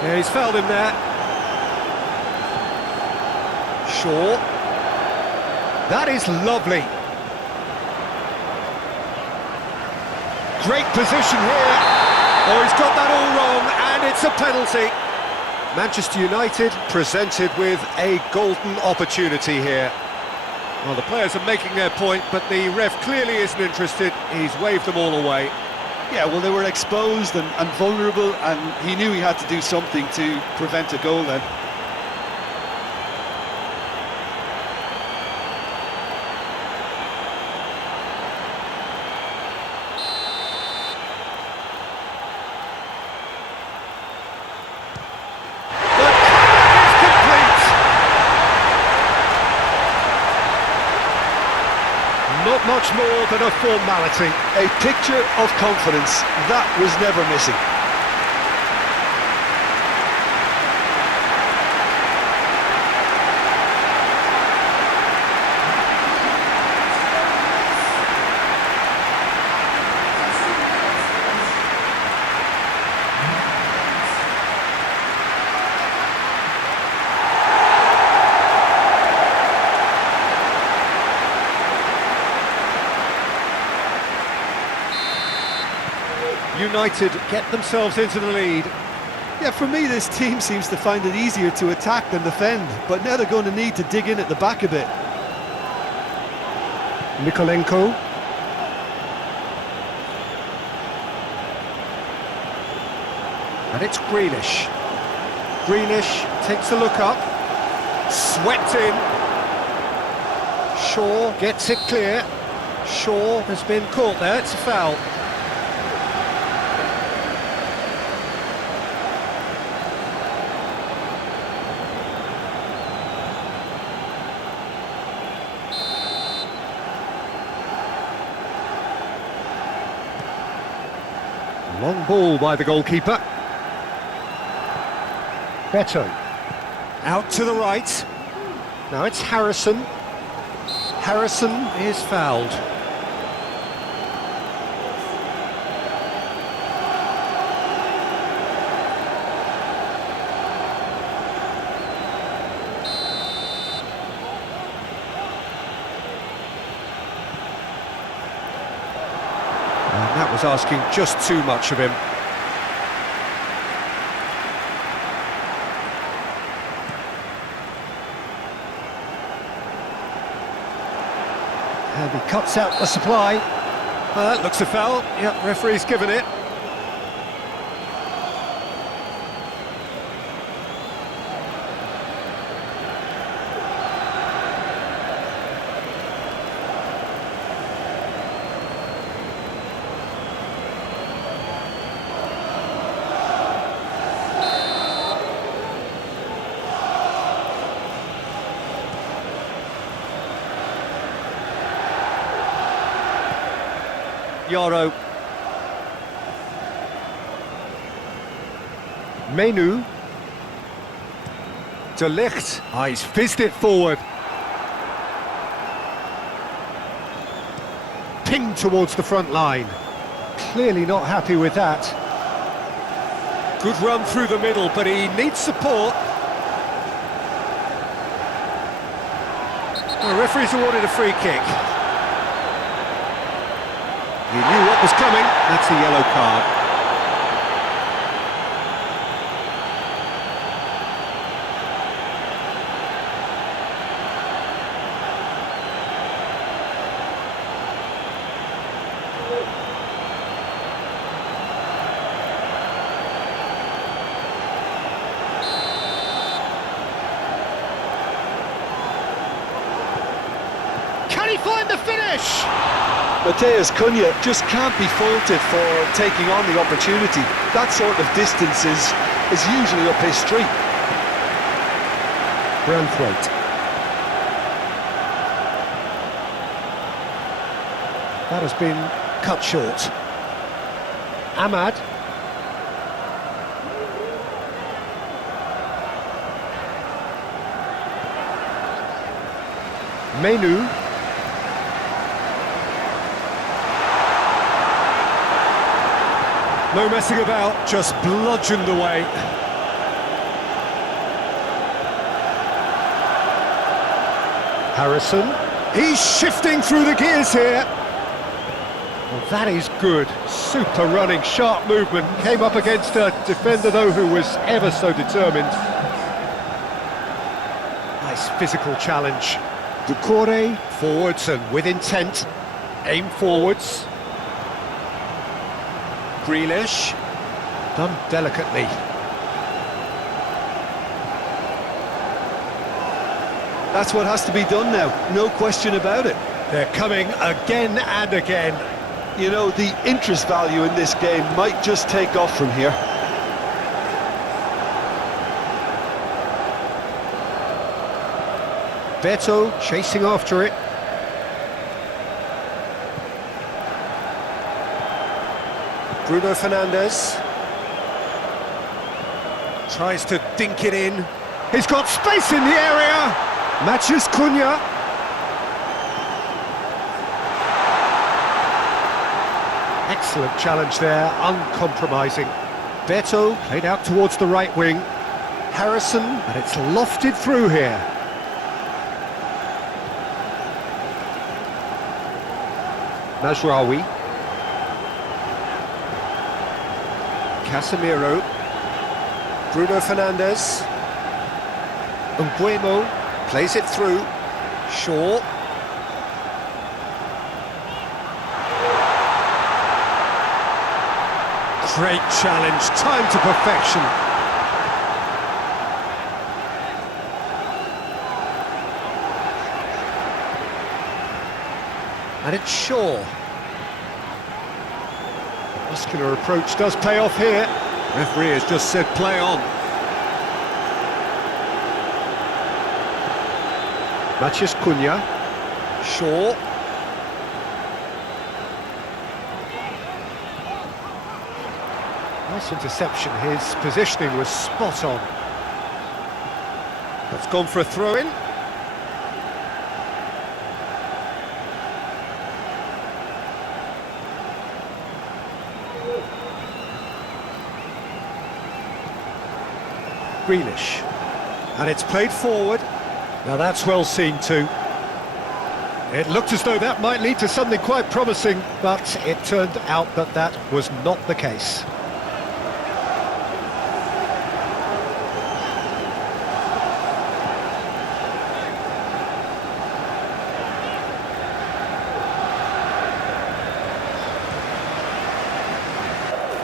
Yeah, he's fouled him there. Shaw. That is lovely. Great position here. Oh, he's got that all wrong, and it's a penalty. Manchester United presented with a golden opportunity here. Well, the players are making their point, but the ref clearly isn't interested. He's waved them all away. Yeah, well, they were exposed and vulnerable, and he knew he had to do something to prevent a goal then. Not much more than a formality. A picture of confidence, that was never missing. United get themselves into the lead. Yeah, for me, this team seems to find it easier to attack than defend, but now they're going to need to dig in at the back a bit. Mikolenko. And it's Grealish. Grealish takes a look up. Swept in. Shaw gets it clear. Shaw has been caught there, it's a foul. Long ball by the goalkeeper. Beto. Out to the right. Now it's Harrison. Harrison is fouled. And that was asking just too much of him. And he cuts out the supply. That looks a foul. Yep, referee's given it. Yaro. Menu. De Ligt. Ah, he's fizzed it forward. Pinged towards the front line. Clearly not happy with that. Good run through the middle, but he needs support. The referee's awarded a free kick. He knew what was coming. That's a yellow card. Can he find the finish? Matheus Cunha just can't be faulted for taking on the opportunity. That sort of distance is usually up his street. Branthwaite. That has been cut short. Ahmad. Menu. No messing about, just bludgeoned away. Harrison. He's shifting through the gears here. Well, that is good. Super running, sharp movement. Came up against a defender, though, who was ever so determined. Nice physical challenge. Doucouré forwards and with intent. Aim forwards. Grealish. Done delicately. That's what has to be done now, no question about it. They're coming again and again. You know, the interest value in this game might just take off from here. Beto chasing after it. Bruno Fernandes. Tries to dink it in. He's got space in the area. Matches Cunha. Excellent challenge there, uncompromising. Beto played out towards the right wing. Harrison, and it's lofted through here. Mazraoui. Casemiro. Bruno Fernandes. Mbeumo plays it through. Shaw. Great challenge, time to perfection. And it's Shaw. Muscular approach does pay off here. Referee has just said play on. Matches Cunha. Shaw. Nice interception, his positioning was spot on. That's gone for a throw-in. Grealish. And it's played forward. Now that's well seen too. It looked as though that might lead to something quite promising, but it turned out that that was not the case.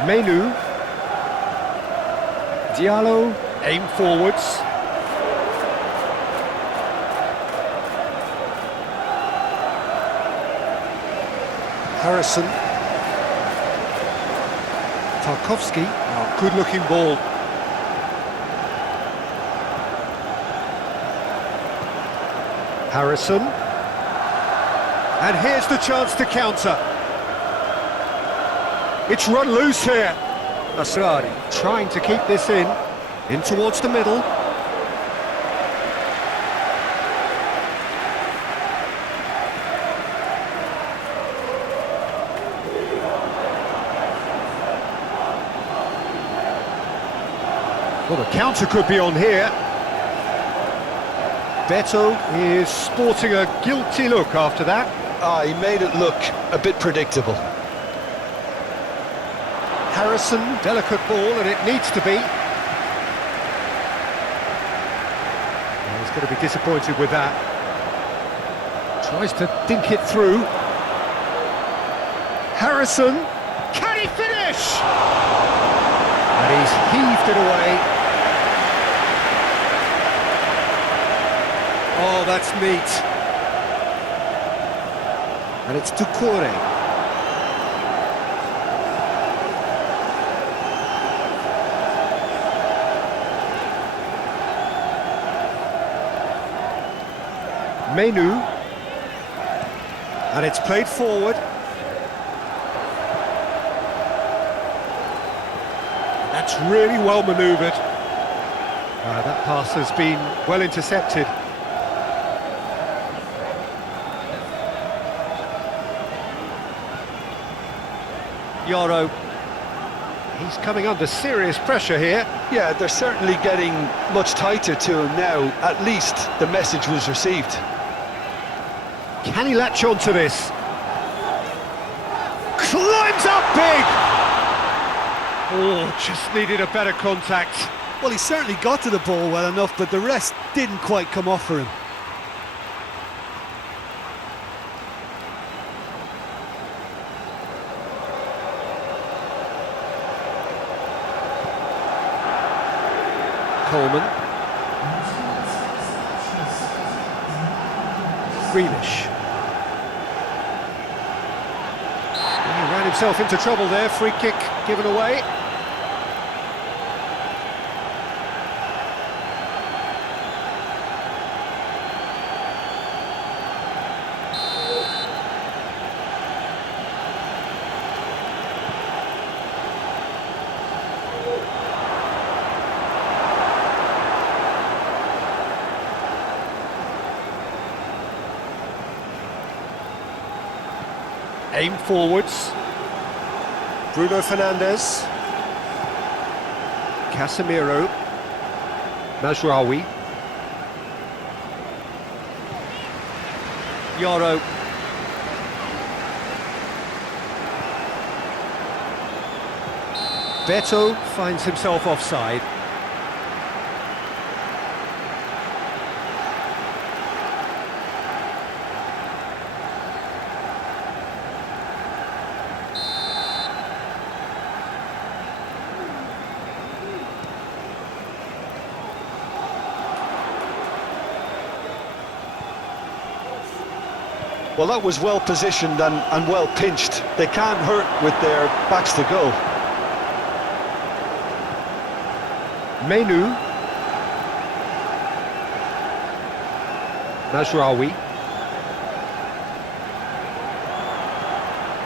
Menu. Diallo, aim forwards. Harrison. Tarkowski, oh, good-looking ball. Harrison. And here's the chance to counter. It's run loose here. Asrari trying to keep this in towards the middle. Well, the counter could be on here. Beto is sporting a guilty look after that. He made it look a bit predictable. Harrison, delicate ball, and it needs to be. Well, he's going to be disappointed with that. Tries to dink it through. Harrison, can he finish? And he's heaved it away. Oh, that's neat. And it's Doucouré. Menu, and it's played forward. That's really well manoeuvred. That pass has been well intercepted. Yoro. He's coming under serious pressure here. Yeah, they're certainly getting much tighter to him now. At least the message was received. Can he latch on to this? Climbs up big! Oh, just needed a better contact. Well, he certainly got to the ball well enough, but the rest didn't quite come off for him. Coleman. Grealish. He ran himself into trouble there, free kick given away. Aim forwards. Bruno Fernandes. Casemiro. Mazraoui. Yoro. Beto finds himself offside. Well, that was well positioned and well pinched. They can't hurt with their backs to goal. Menu. Mazraoui.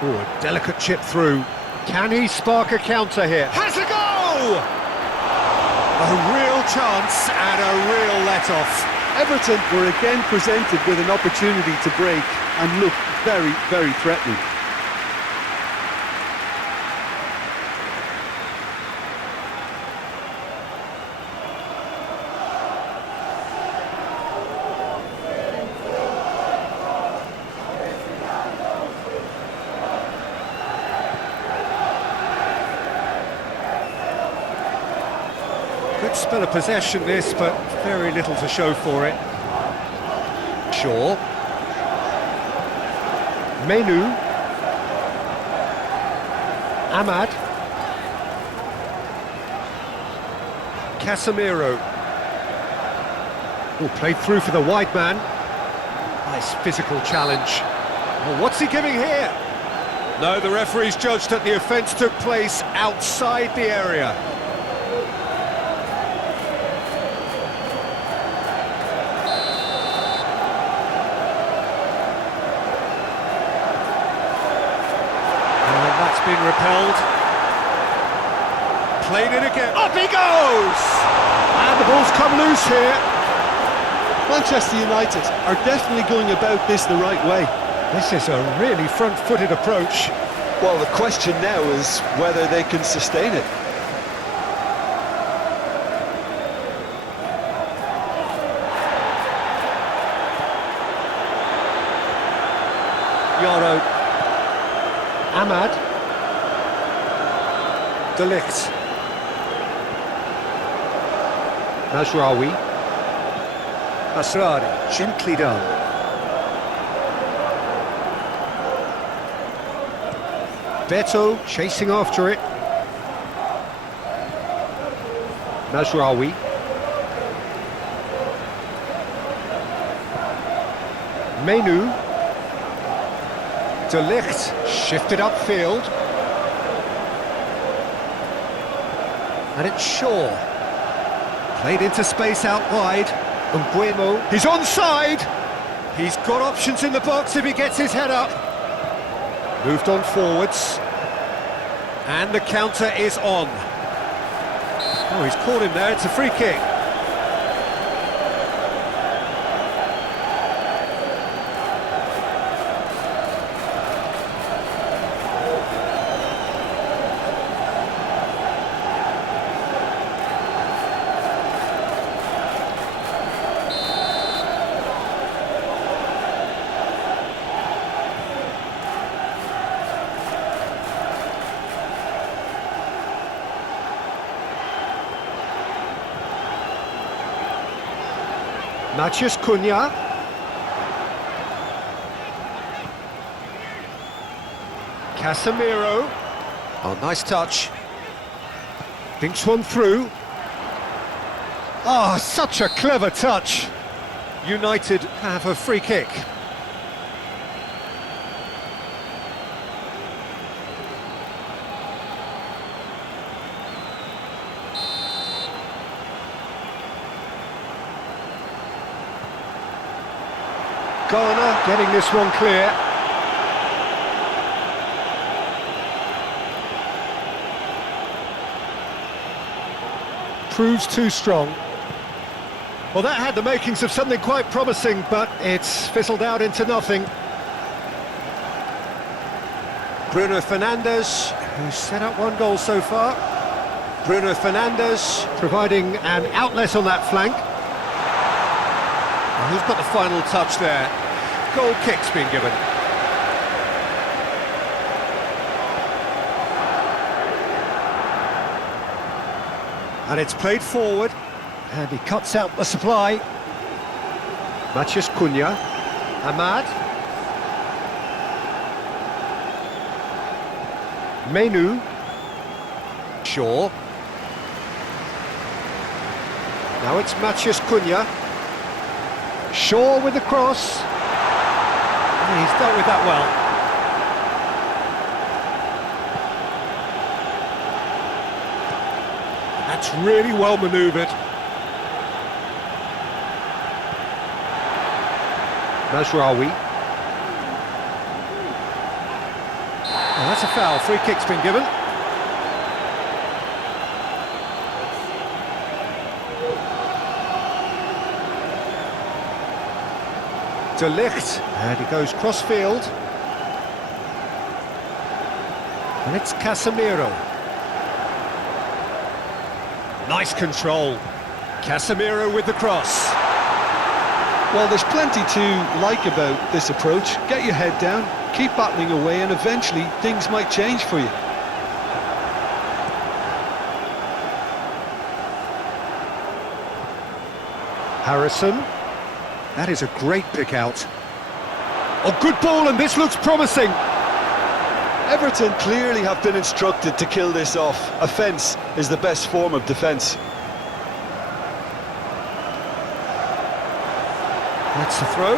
Oh, a delicate chip through. Can he spark a counter here? Has a go! A real chance and a real let-off. Everton were again presented with an opportunity to break and looked very, very threatening. Good spell of possession this, but very little to show for it. Shaw. Menu. Ahmad. Casemiro. Oh, played through for the wide man. Nice physical challenge. Well, what's he giving here? No, the referee's judged that the offence took place outside the area. Been repelled. Played it again. Up he goes! And the ball's come loose here. Manchester United are definitely going about this the right way. This is a really front-footed approach. Well, the question now is whether they can sustain it. Yoro. Ahmad. De Ligt. Mazraoui. Asrari, gently done. Beto chasing after it. Mazraoui. Menu. De Ligt shifted upfield. And it's Shaw. Played into space out wide. Mbeumo. He's onside. He's got options in the box if he gets his head up. Moved on forwards. And the counter is on. Oh, he's caught him there, it's a free kick. Matheus Cunha. Casemiro. Oh, nice touch. Thinks one through. Oh, such a clever touch. United have a free kick. Garner getting this one clear. Proves too strong. Well, that had the makings of something quite promising, but it's fizzled out into nothing. Bruno Fernandes, who's set up one goal so far. Bruno Fernandes providing an outlet on that flank. And who's got the final touch there? Goal kick's been given. And it's played forward, and he cuts out the supply. Matheus Cunha, Ahmad. Menu. Shaw. Now it's Matheus Cunha. Shaw with the cross. He's dealt with that well. That's really well manoeuvred. Mazraoui. Oh, that's a foul. Free kick's been given. De Ligt, and he goes cross-field. And it's Casemiro. Nice control. Casemiro with the cross. Well, there's plenty to like about this approach. Get your head down, keep battling away, and eventually things might change for you. Harrison. That is a great pick out. Oh, good ball, and this looks promising. Everton clearly have been instructed to kill this off. Offence is the best form of defence. That's the throw.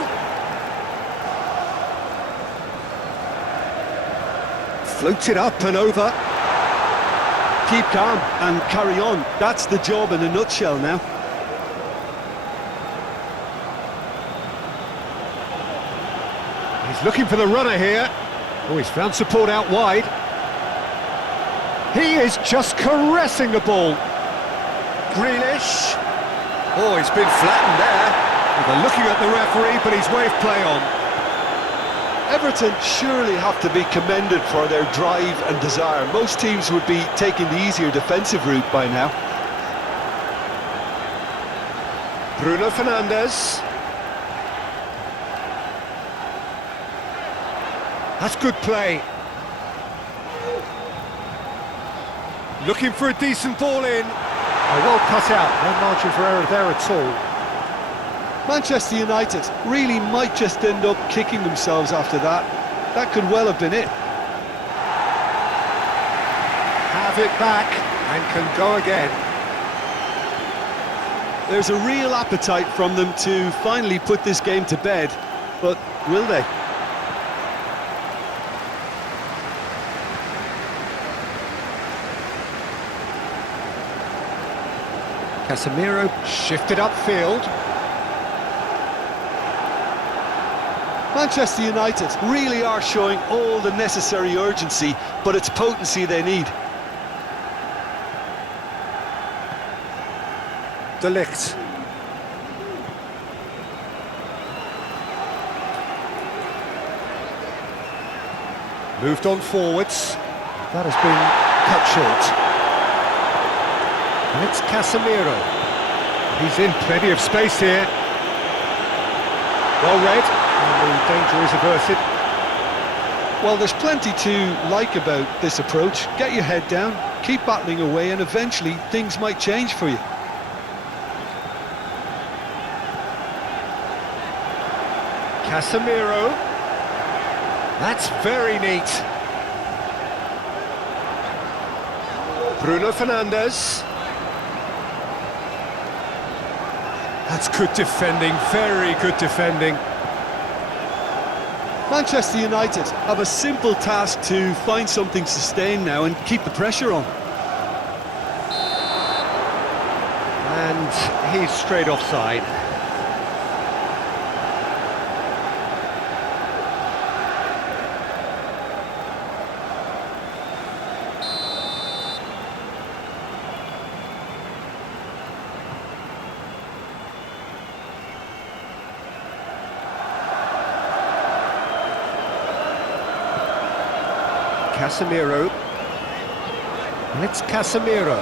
Float it up and over. Keep calm and carry on. That's the job in a nutshell now. He's looking for the runner here. Oh, he's found support out wide. He is just caressing the ball. Grealish. Oh, he's been flattened there. Well, they're looking at the referee, but he's waved play on. Everton surely have to be commended for their drive and desire. Most teams would be taking the easier defensive route by now. Bruno Fernandes. That's good play. Looking for a decent ball in. Oh, well cut out. No margin for error there at all. Manchester United really might just end up kicking themselves after that. That could well have been it. Have it back and can go again. There's a real appetite from them to finally put this game to bed, but will they? Casemiro shifted upfield. Manchester United really are showing all the necessary urgency, but it's potency they need. De Ligt. Moved on forwards. That has been cut short. And it's Casemiro. He's in plenty of space here. Well read, and the danger is averted. Well, there's plenty to like about this approach. Get your head down, keep battling away, and eventually things might change for you. Casemiro. That's very neat. Bruno Fernandes. That's good defending, very good defending. Manchester United have a simple task to find something sustained now and keep the pressure on. And he's straight offside. Casemiro. And it's Casemiro.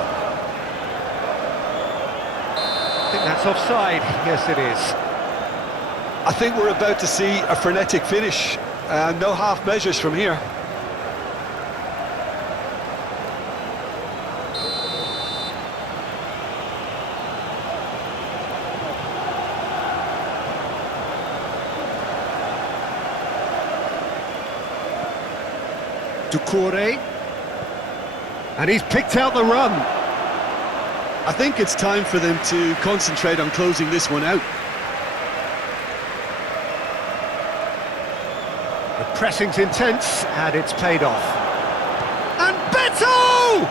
I think that's offside. Yes, it is. I think we're about to see a frenetic finish. No half measures from here. Doucouré, and he's picked out the run. I think it's time for them to concentrate on closing this one out. The pressing's intense, and it's paid off. And Beto!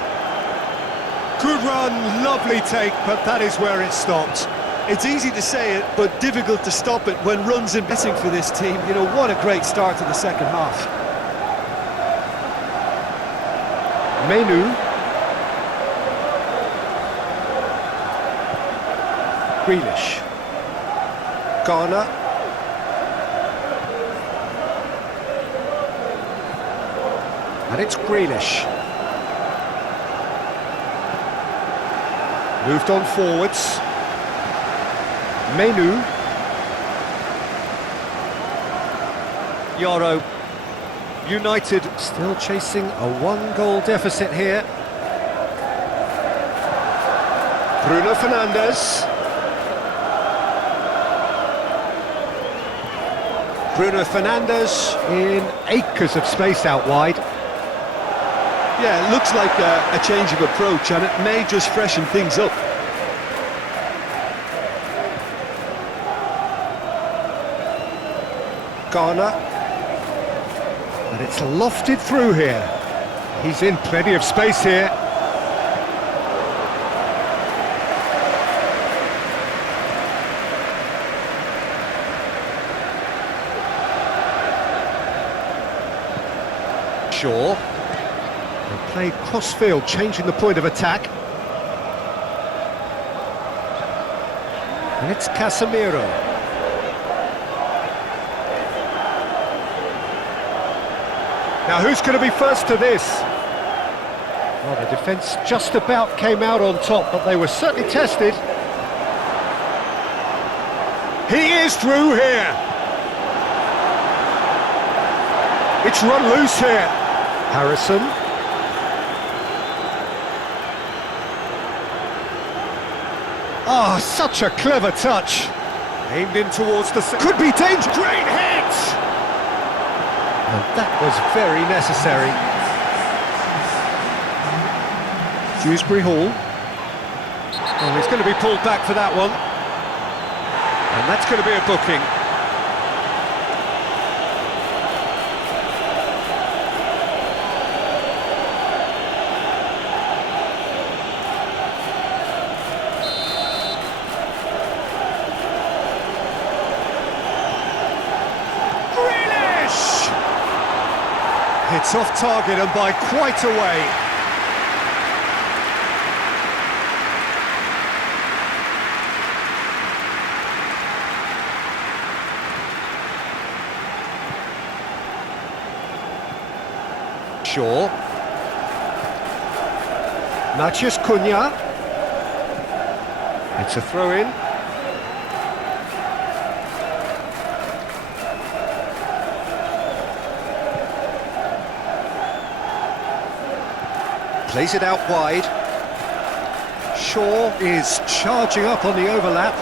Good run, lovely take, but that is where it stopped. It's easy to say it, but difficult to stop it when runs in missing for this team. You know, what a great start to the second half. Menu. Grealish. Garner. And it's Grealish. Moved on forwards. Menu. Yoro. United still chasing a one-goal deficit here. Bruno Fernandes. Bruno Fernandes in acres of space out wide. Yeah, it looks like a change of approach, and it may just freshen things up. Garner. And it's lofted through here. He's in plenty of space here. Shaw. And played cross-field, changing the point of attack. And it's Casemiro. Now, who's going to be first to this? Well, the defence just about came out on top, but they were certainly tested. He is through here. It's run loose here. Harrison. Ah, such a clever touch. Aimed in towards the... Could be danger. Great hit! And that was very necessary. Dewsbury Hall. Oh, he's going to be pulled back for that one. And that's going to be a booking. It's off target and by quite a way. Shaw. Matheus Cunha. It's a throw-in. Plays it out wide. Shaw is charging up on the overlap.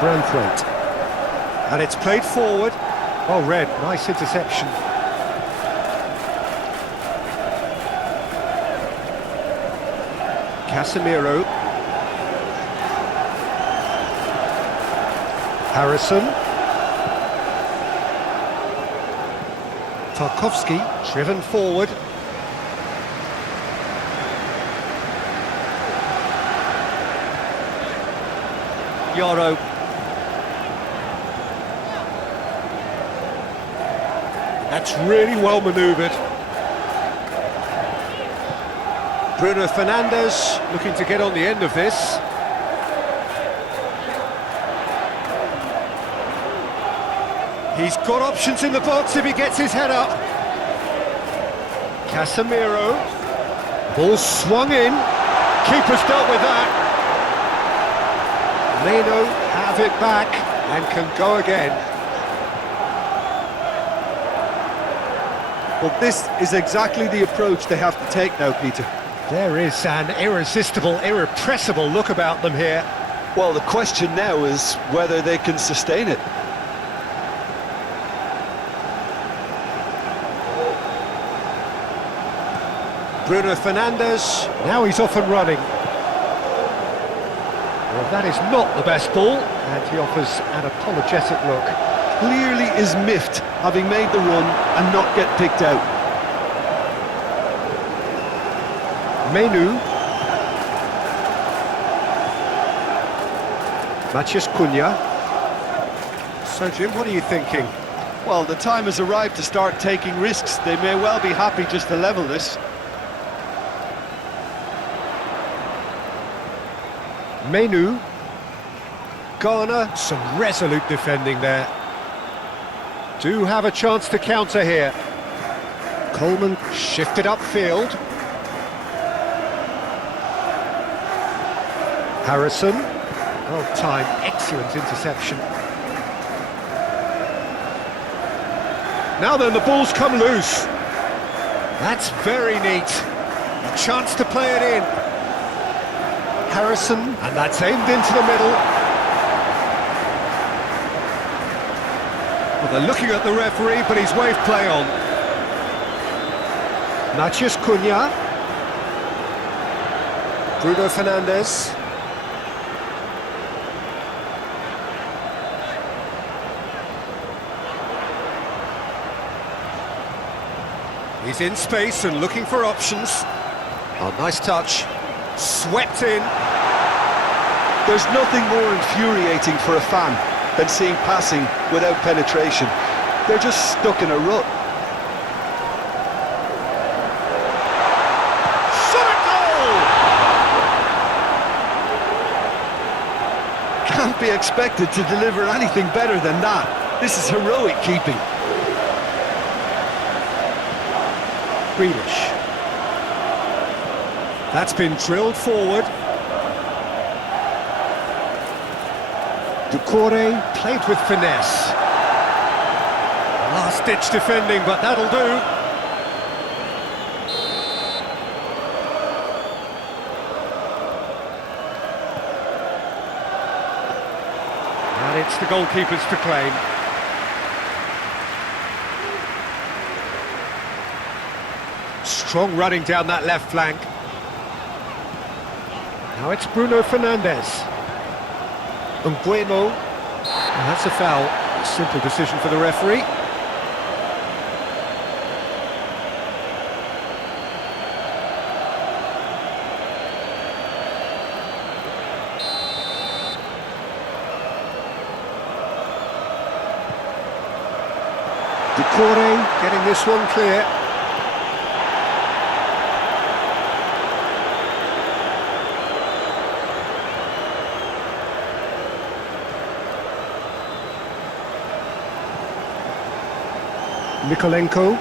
Branthwaite. And it's played forward. Oh, Red, nice interception. Casemiro. Harrison. Tarkowski, driven forward. Yoro. That's really well manoeuvred. Bruno Fernandes looking to get on the end of this. He's got options in the box if he gets his head up. Casemiro. Ball swung in. Keeper's dealt with that. Leno have it back and can go again. Well, this is exactly the approach they have to take now, Peter. There is an irresistible, irrepressible look about them here. Well, the question now is whether they can sustain it. Bruno Fernandes, now he's off and running. Well, that is not the best ball, and he offers an apologetic look. Clearly is miffed, having made the run and not get picked out. Menu. Matheus Cunha. So, Jim, what are you thinking? Well, the time has arrived to start taking risks. They may well be happy just to level this. Menu. Garner, some resolute defending there. Do have a chance to counter here. Coleman shifted upfield. Harrison. Well timed, excellent interception. Now then, the ball's come loose. That's very neat. A chance to play it in. Harrison, and that's aimed into the middle. Well, they're looking at the referee, but he's waved play on. Matheus Cunha. Bruno Fernandes. He's in space and looking for options. Oh, nice touch. Swept in. There's nothing more infuriating for a fan than seeing passing without penetration. They're just stuck in a rut. Shot at goal! Can't be expected to deliver anything better than that. This is heroic keeping. Grealish. That's been drilled forward. Ducore played with finesse. Last-ditch defending, but that'll do. And it's the goalkeepers to claim. Strong running down that left flank. Now it's Bruno Fernandes. Mbeumo. And that's a foul. Simple decision for the referee. Ducore getting this one clear. Mikolenko.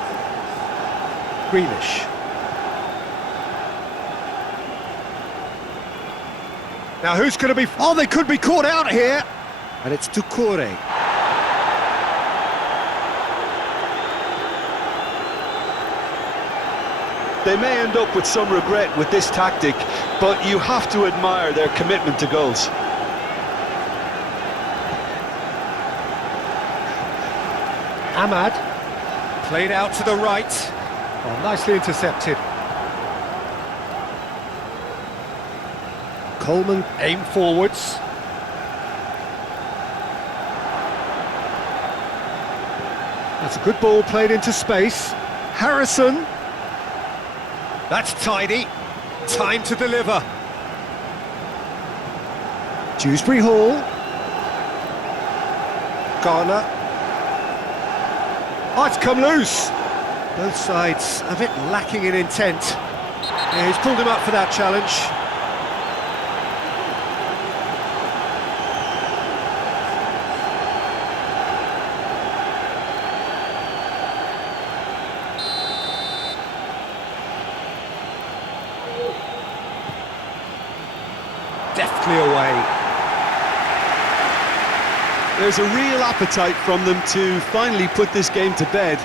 Grealish. Now who's going to be... Oh, they could be caught out here! And it's Doucouré. They may end up with some regret with this tactic, but you have to admire their commitment to goals. Ahmad. Played out to the right. Oh, nicely intercepted. Coleman aimed forwards. That's a good ball played into space. Harrison. That's tidy. Time to deliver. Dewsbury Hall. Garner. Oh, it's come loose. Both sides a bit lacking in intent. Yeah, he's pulled him up for that challenge. Deftly away. There's a real appetite from them to finally put this game to bed,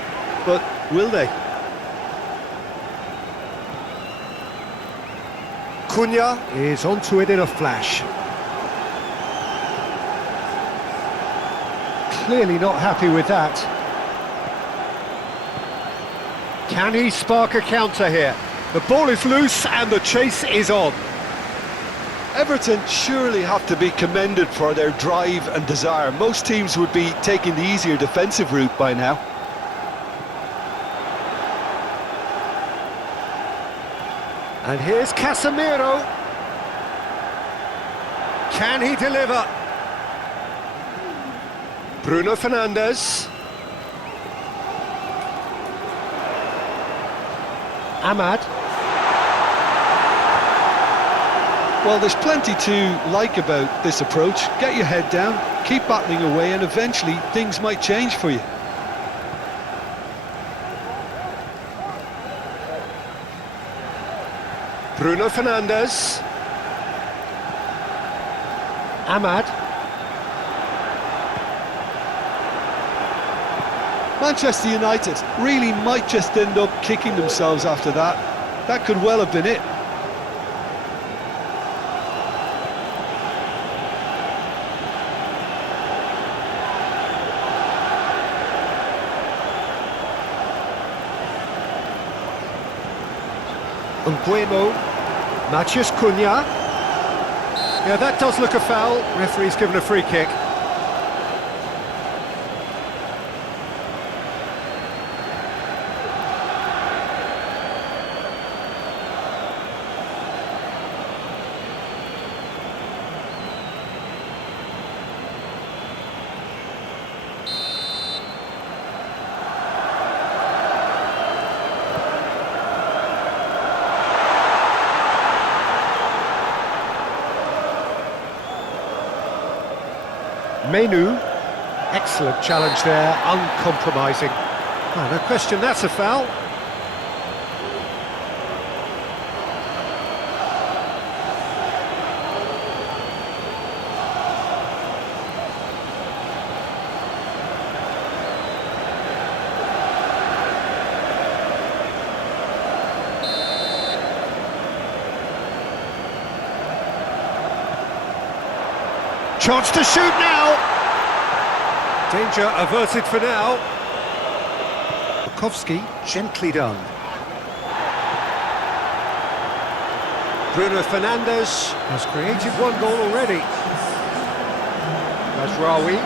but will they? Cunha is onto it in a flash. Clearly not happy with that. Can he spark a counter here? The ball is loose and the chase is on. Everton surely have to be commended for their drive and desire. Most teams would be taking the easier defensive route by now. And here's Casemiro. Can he deliver? Bruno Fernandes. Ahmad. Well, there's plenty to like about this approach. Get your head down, keep battling away, and eventually things might change for you. Bruno Fernandes. Ahmad. Manchester United really might just end up kicking themselves after that. That could well have been it. Mbeumo. Matheus Cunha. Yeah, that does look a foul. Referee's given a free kick. Menu, excellent challenge there, uncompromising. Oh, no question, that's a foul. Chance to shoot now. Danger averted for now. Bukowski, gently done. Bruno Fernandes has created one goal already. Mazraoui.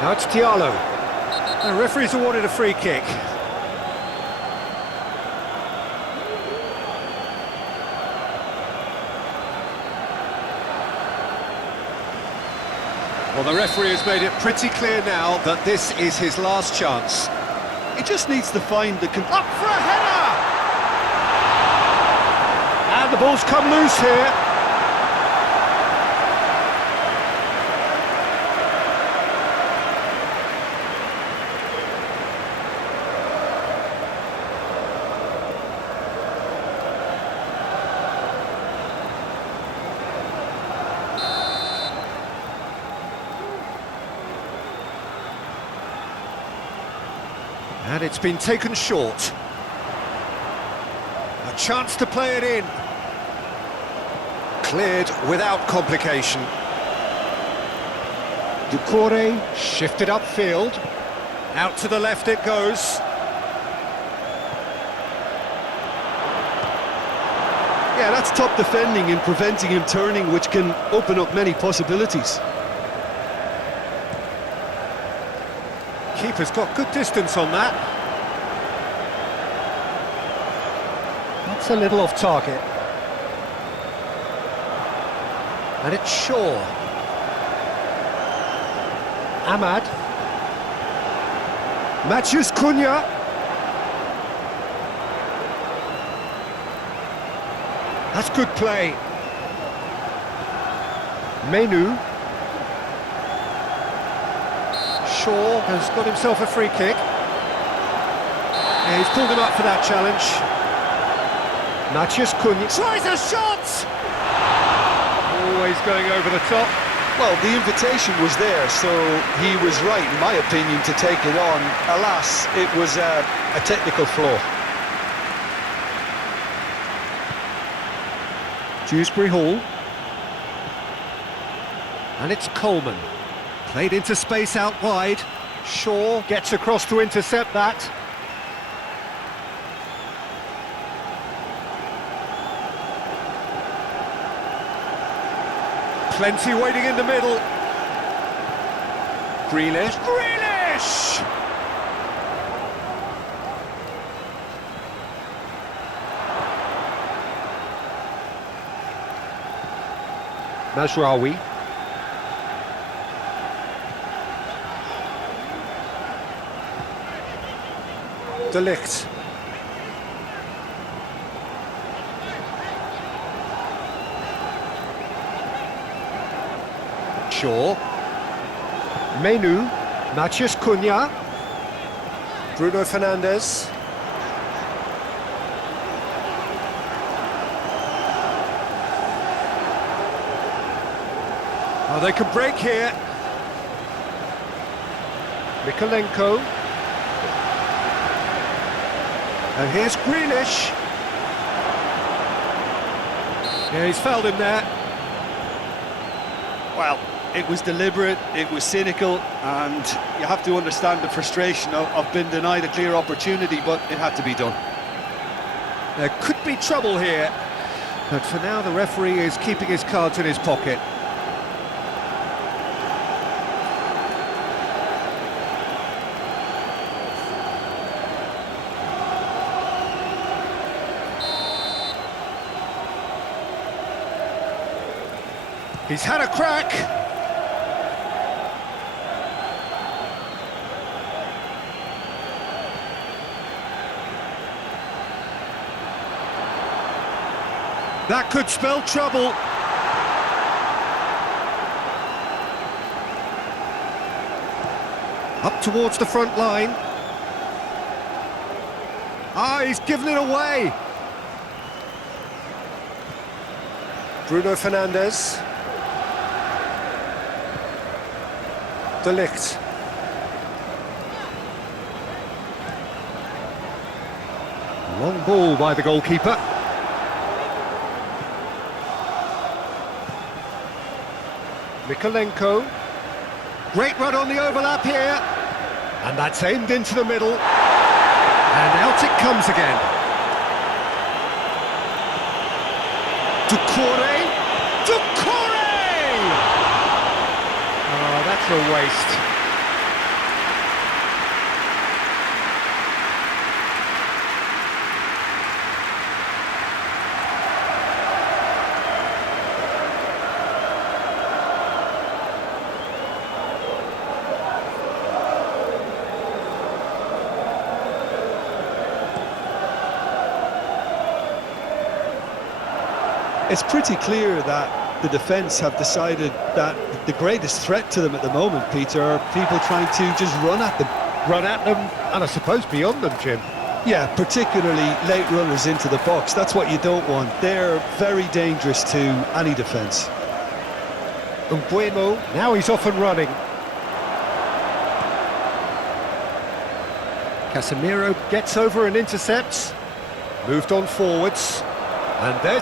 Now it's Diallo. The referee's awarded a free kick. Well, the referee has made it pretty clear now that this is his last chance. He just needs to find the... Up for a header! And the ball's come loose here. And it's been taken short. A chance to play it in. Cleared without complication. Ducore shifted upfield. Out to the left it goes. Yeah, that's top defending and preventing him turning, which can open up many possibilities. Keeper's got good distance on that. That's a little off target. And it's Shaw. Ahmad. Matheus Cunha. That's good play. Menu. Shaw has got himself a free kick. Yeah, he's pulled him up for that challenge. Matheus Cunha tries a shot! Always going over the top. Well, the invitation was there, so he was right, in my opinion, to take it on. Alas, it was a technical flaw. Dewsbury Hall. And it's Coleman. Played into space out wide. Shaw gets across to intercept that. Plenty waiting in the middle. Grealish. Grealish! Mazraoui. De Ligt. Shaw. Menu. Matheus Cunha. Bruno Fernandes. Oh, they can break here. Mikalenko. And here's Grealish. Yeah, he's fouled him there. Well, it was deliberate, it was cynical, and you have to understand the frustration of being denied a clear opportunity, but it had to be done. There could be trouble here, but for now the referee is keeping his cards in his pocket. He's had a crack. That could spell trouble. Up towards the front line. Ah, he's given it away. Bruno Fernandes. De Ligt. Long ball by the goalkeeper. Mikalenko. Great run on the overlap here. And that's aimed into the middle. And out it comes again. Ducore. Ducore! Oh, that's a waste. It's pretty clear that the defence have decided that the greatest threat to them at the moment, Peter, are people trying to just run at them. Run at them, and I suppose beyond them, Jim. Yeah, particularly late runners into the box. That's what you don't want. They're very dangerous to any defence. Mbeumo, now he's off and running. Casemiro gets over and intercepts. Moved on forwards. And then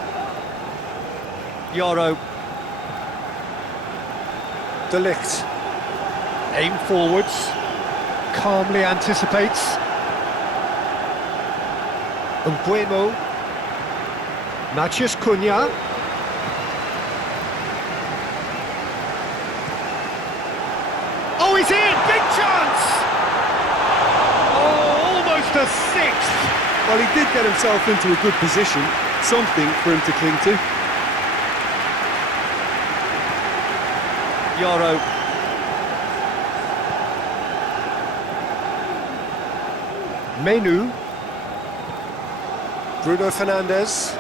Yoro. De Ligt. Aim forwards. Calmly anticipates. Mbeumo. Matheus Cunha. Oh, he's in! Big chance! Oh, almost a sixth! Well, he did get himself into a good position, something for him to cling to. Yoro. Menu. Bruno Fernandes.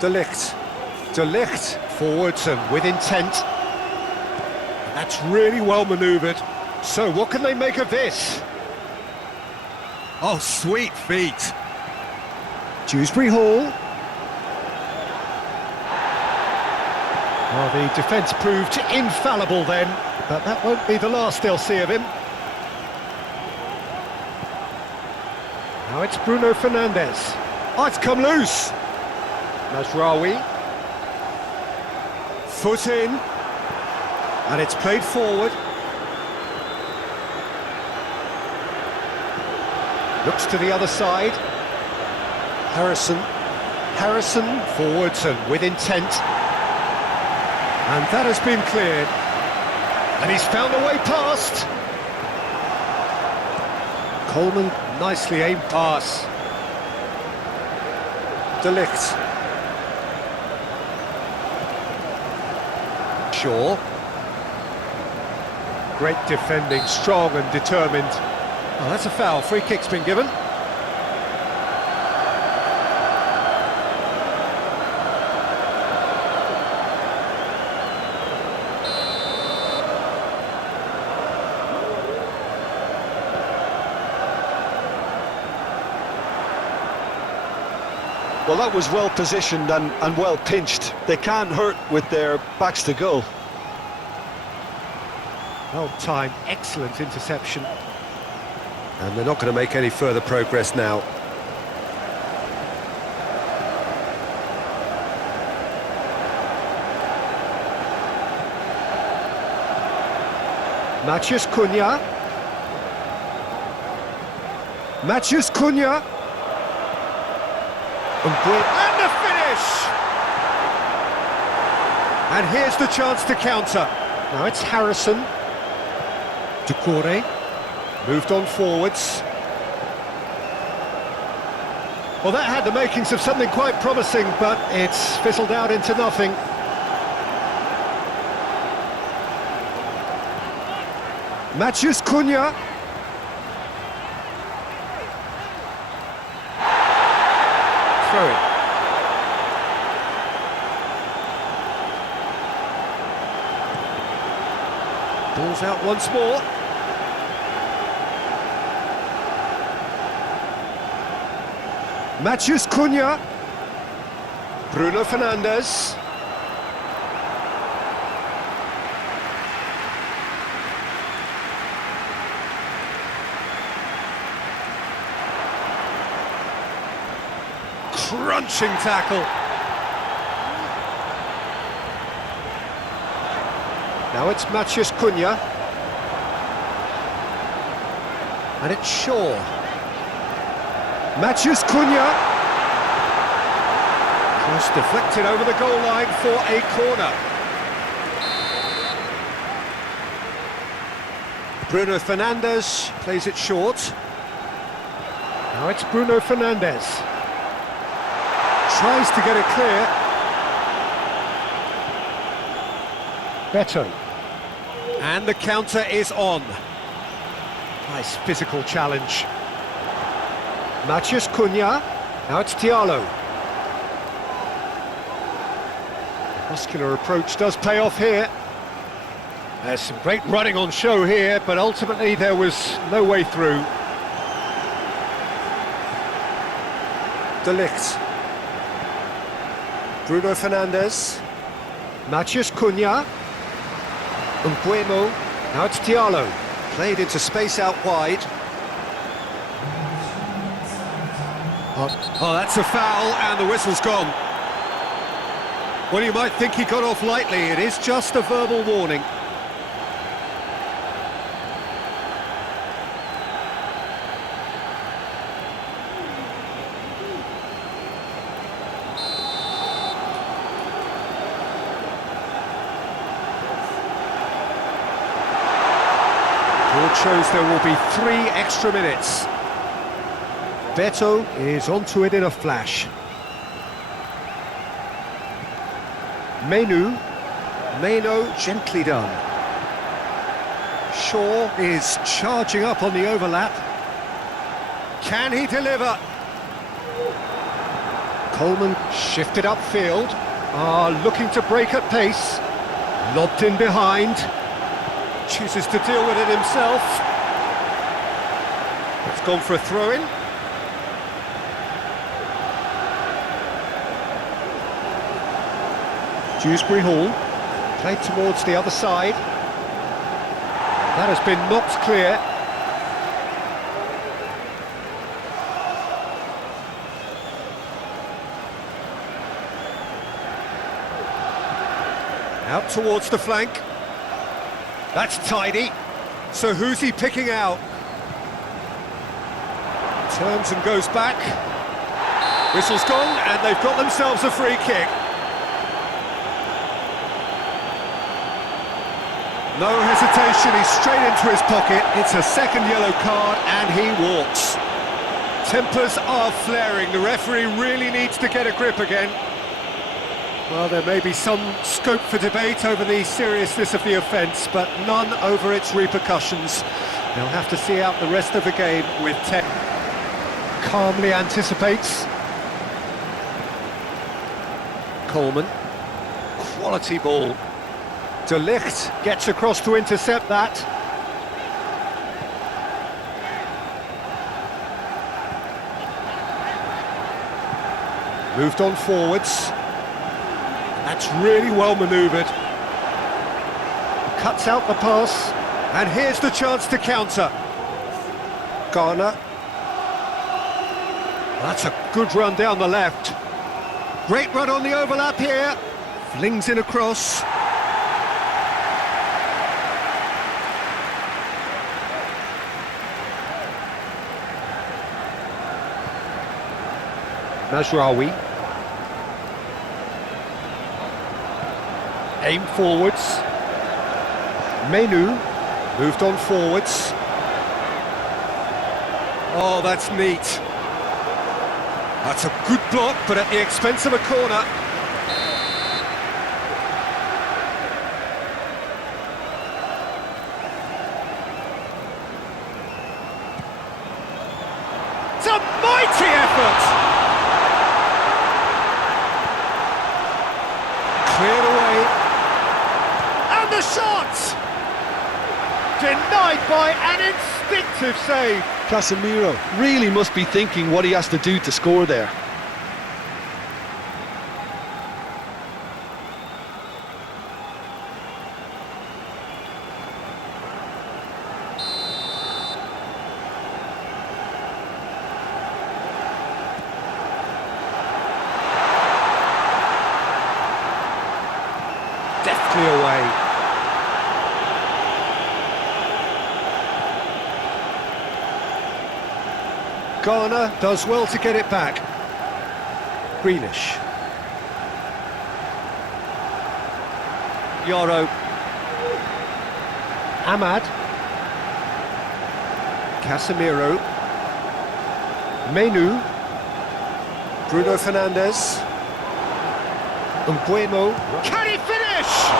De Ligt. De Ligt forwards and with intent. That's really well manoeuvred. So what can they make of this? Oh, sweet feet. Dewsbury Hall. Well, the defence proved infallible then, but that won't be the last they'll see of him. Now it's Bruno Fernandes. Oh, it's come loose. Mazraoui. Foot in. And it's played forward. Looks to the other side. Harrison. Harrison forwards and with intent. And that has been cleared. And he's found a way past. Coleman, nicely aimed pass. De Ligt. Shaw. Great defending, strong and determined. Oh, that's a foul. Free kick's been given. Well, that was well positioned and well pinched. They can't hurt with their backs to goal. Well timed, excellent interception. And they're not going to make any further progress now. Matheus Cunha. Matheus Cunha. And the finish! And here's the chance to counter. Now it's Harrison. Doucouré. Moved on forwards. Well, that had the makings of something quite promising, but it's fizzled out into nothing. Matheus Cunha. Throw it. Ball's out once more. Matheus Cunha. Bruno Fernandes. Crunching tackle. Now it's Matheus Cunha. And it's Shaw. Matheus Cunha. Cross deflected over the goal line for a corner. Bruno Fernandes plays it short. Now it's Bruno Fernandes. Tries to get it clear. Beto. And the counter is on. Nice physical challenge. Matheus Cunha. Now it's Diallo. Muscular approach does pay off here. There's some great running on show here, but ultimately there was no way through. De Ligt. Bruno Fernandes. Matheus Cunha. Mbeumo. Now it's Diallo. Played into space out wide. Oh, that's a foul, and the whistle's gone. Well, you might think he got off lightly. It is just a verbal warning. Board shows there will be 3 extra minutes. Beto is onto it in a flash. Meno, gently done. Shaw is charging up on the overlap. Can he deliver? Coleman shifted upfield. Looking to break at pace. Lobbed in behind. Chooses to deal with it himself. It's gone for a throw-in. Dewsbury Hall, played towards the other side. That has been knocked clear. Out towards the flank. That's tidy. So who's he picking out? Turns and goes back. Whistle's gone, and they've got themselves a free kick. No hesitation, he's straight into his pocket. It's a second yellow card and he walks. Tempers are flaring. The referee really needs to get a grip again. Well, there may be some scope for debate over the seriousness of the offence, but none over its repercussions. They'll have to see out the rest of the game with 10. Calmly anticipates. Coleman. Quality ball. De Ligt gets across to intercept that. Moved on forwards. That's really well manoeuvred. Cuts out the pass, and here's the chance to counter. Garner. That's a good run down the left. Great run on the overlap here. Flings in across. Mazraoui. Aim forwards. Menu moved on forwards. Oh, that's neat. That's a good block, but at the expense of a corner. It's a mighty effort! Cleared away, and the shot! Denied by an instinctive save. Casemiro really must be thinking what he has to do to score there. Deftly away. Garner does well to get it back. Grealish. Yoro. Ahmad. Casemiro. Menu. Bruno Fernandes. Mbeumo. Can he finish?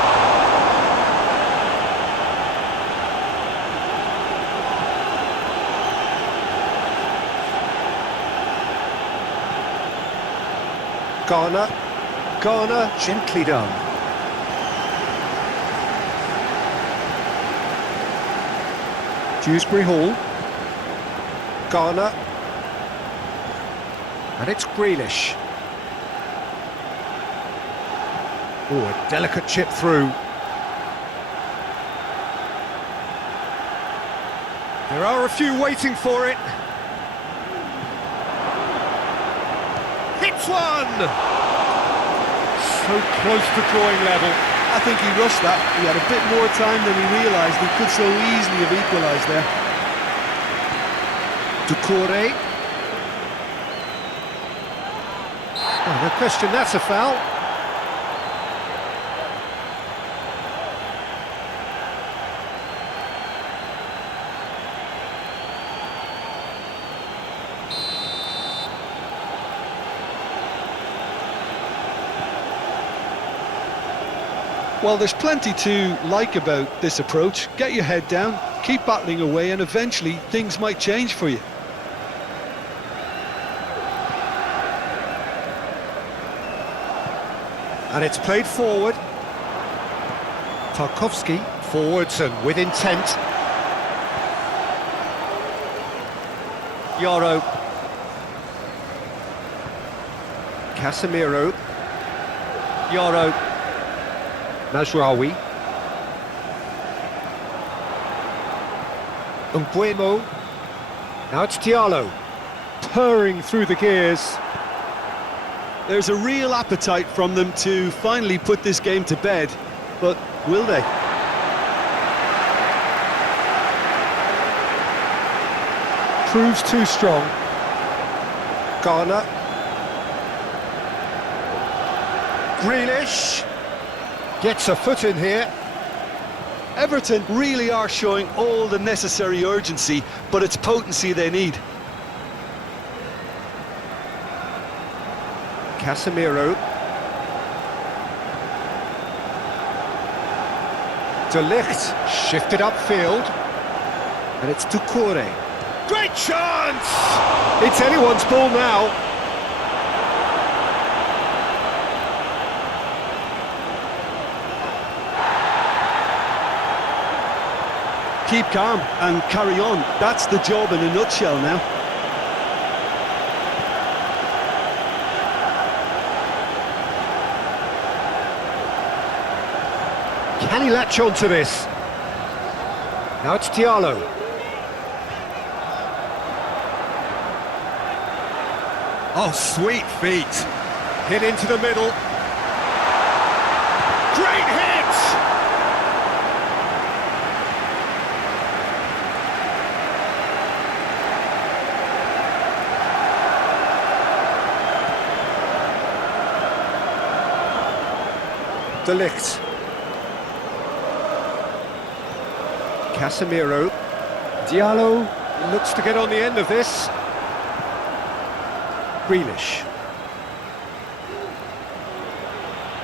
Garner, gently done. Dewsbury Hall. Garner. And it's Grealish. Oh, a delicate chip through. There are a few waiting for it. It's one! So close to drawing level. I think he rushed that. He had a bit more time than he realised. He could so easily have equalised there. Doucouré. Oh, no question, that's a foul. Well, there's plenty to like about this approach. Get your head down, keep battling away, and eventually things might change for you. And it's played forward. Tarkowski forwards and with intent. Yoro. Casemiro. Yoro. Mazraoui. Mbeumo. Now it's Diallo. Purring through the gears. There's a real appetite from them to finally put this game to bed, but will they? Proves too strong. Garner. Grealish. Gets a foot in here. Everton really are showing all the necessary urgency, but it's potency they need. Casemiro. De Ligt shifted upfield. And it's Doucouré. Great chance! It's anyone's ball now. Keep calm and carry on. That's the job in a nutshell now. Can he latch on to this? Now it's Diallo. Oh, sweet feet. Hit into the middle. Great hit! De Ligt. Casemiro. Diallo looks to get on the end of this. Grealish.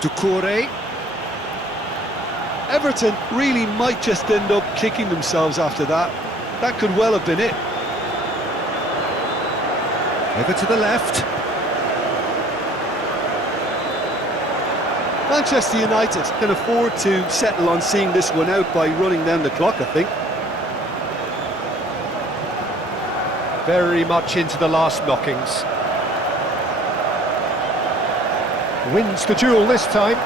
Doucouré. Everton really might just end up kicking themselves after that. That could well have been it. Over to the left. Manchester United can afford to settle on seeing this one out by running down the clock, I think. Very much into the last knockings. Wins the duel this time.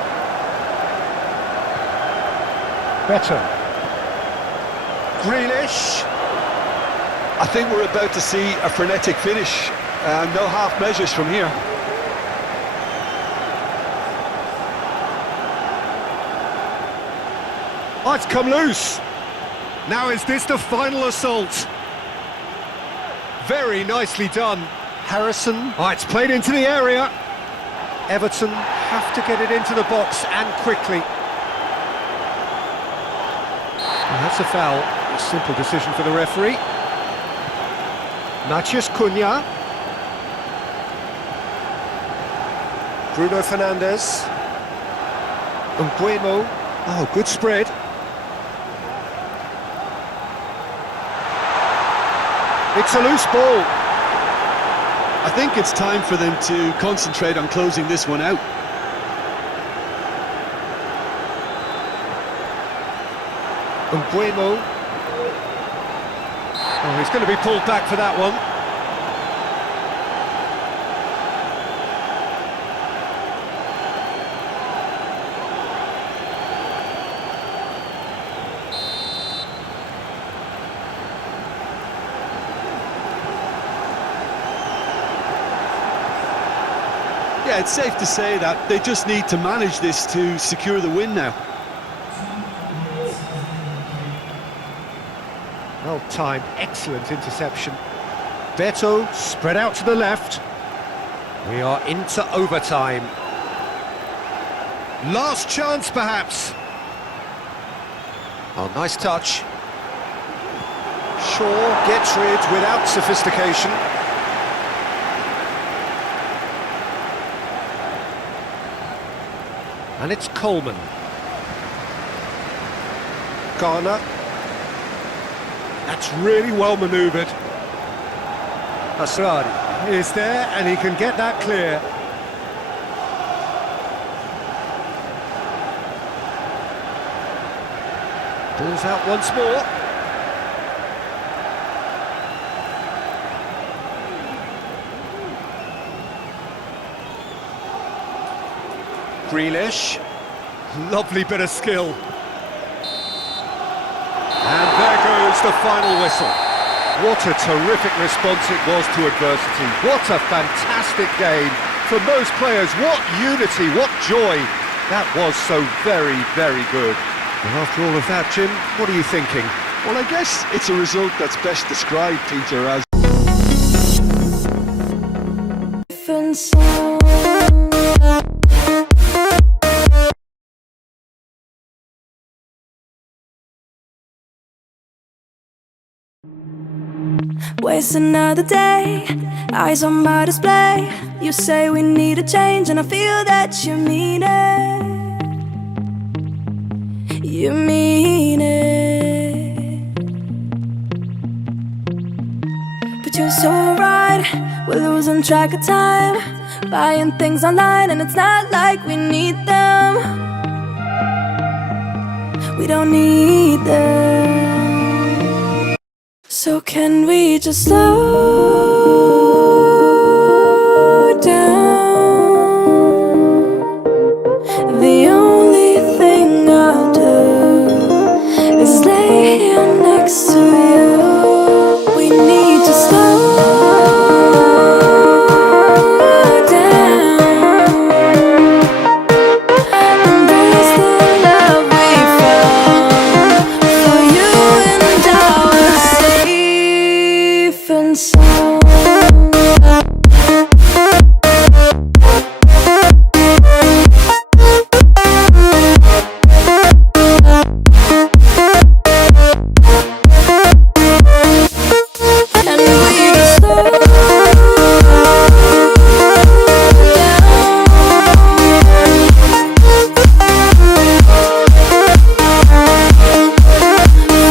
Beto. Grealish. I think we're about to see a frenetic finish. No half measures from here. Oh, it's come loose. Now is this the final assault? Very nicely done. Harrison. Oh, it's played into the area. Everton have to get it into the box and quickly. And that's a foul. A simple decision for the referee. Matheus Cunha. Bruno Fernandes. Mbeumo. Oh, good spread. It's a loose ball. I think it's time for them to concentrate on closing this one out. Mbeumo. Oh, he's going to be pulled back for that one. Yeah, it's safe to say that they just need to manage this to secure the win now. Well timed, excellent interception. Beto spread out to the left. We are into overtime. Last chance, perhaps. Oh, nice touch. Shaw gets rid without sophistication. And it's Coleman. Garner. That's really well manoeuvred. Asrari is there and he can get that clear. Ball's out once more. Grealish. Lovely bit of skill. And there goes the final whistle. What a terrific response it was to adversity. What a fantastic game from those players. What unity, what joy. That was so very, very good. And after all of that, Jim, what are you thinking? Well, I guess it's a result that's best described, Peter, as waste another day, eyes on my display. You say we need a change and I feel that you mean it. You mean it. But you're so right, we're losing track of time, buying things online and it's not like we need them. We don't need them. So can we just slow down? The only thing I'll do is lay here next to you. We need to slow down. Embrace the love we found. For you and I were safe and sound. And we just slow down.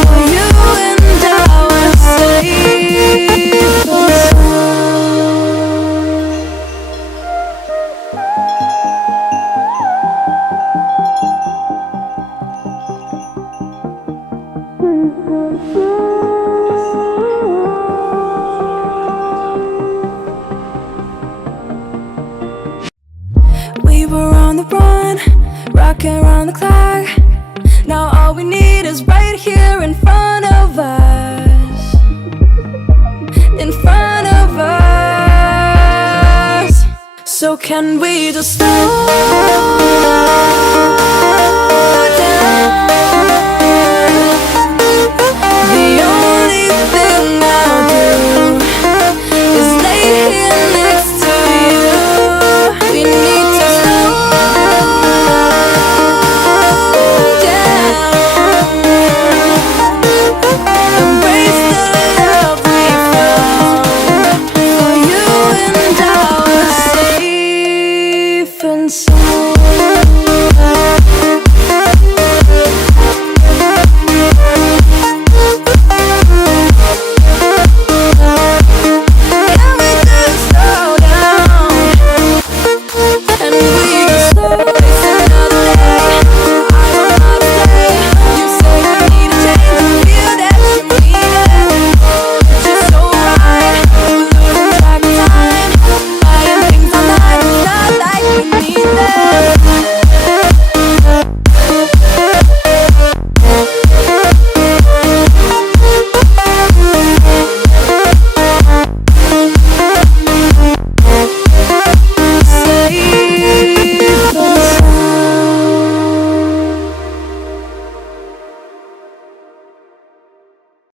For you and I were safe and we were on the run, rocking around the clock. Now all we need is right here in front of us. In front of us. So can we just slow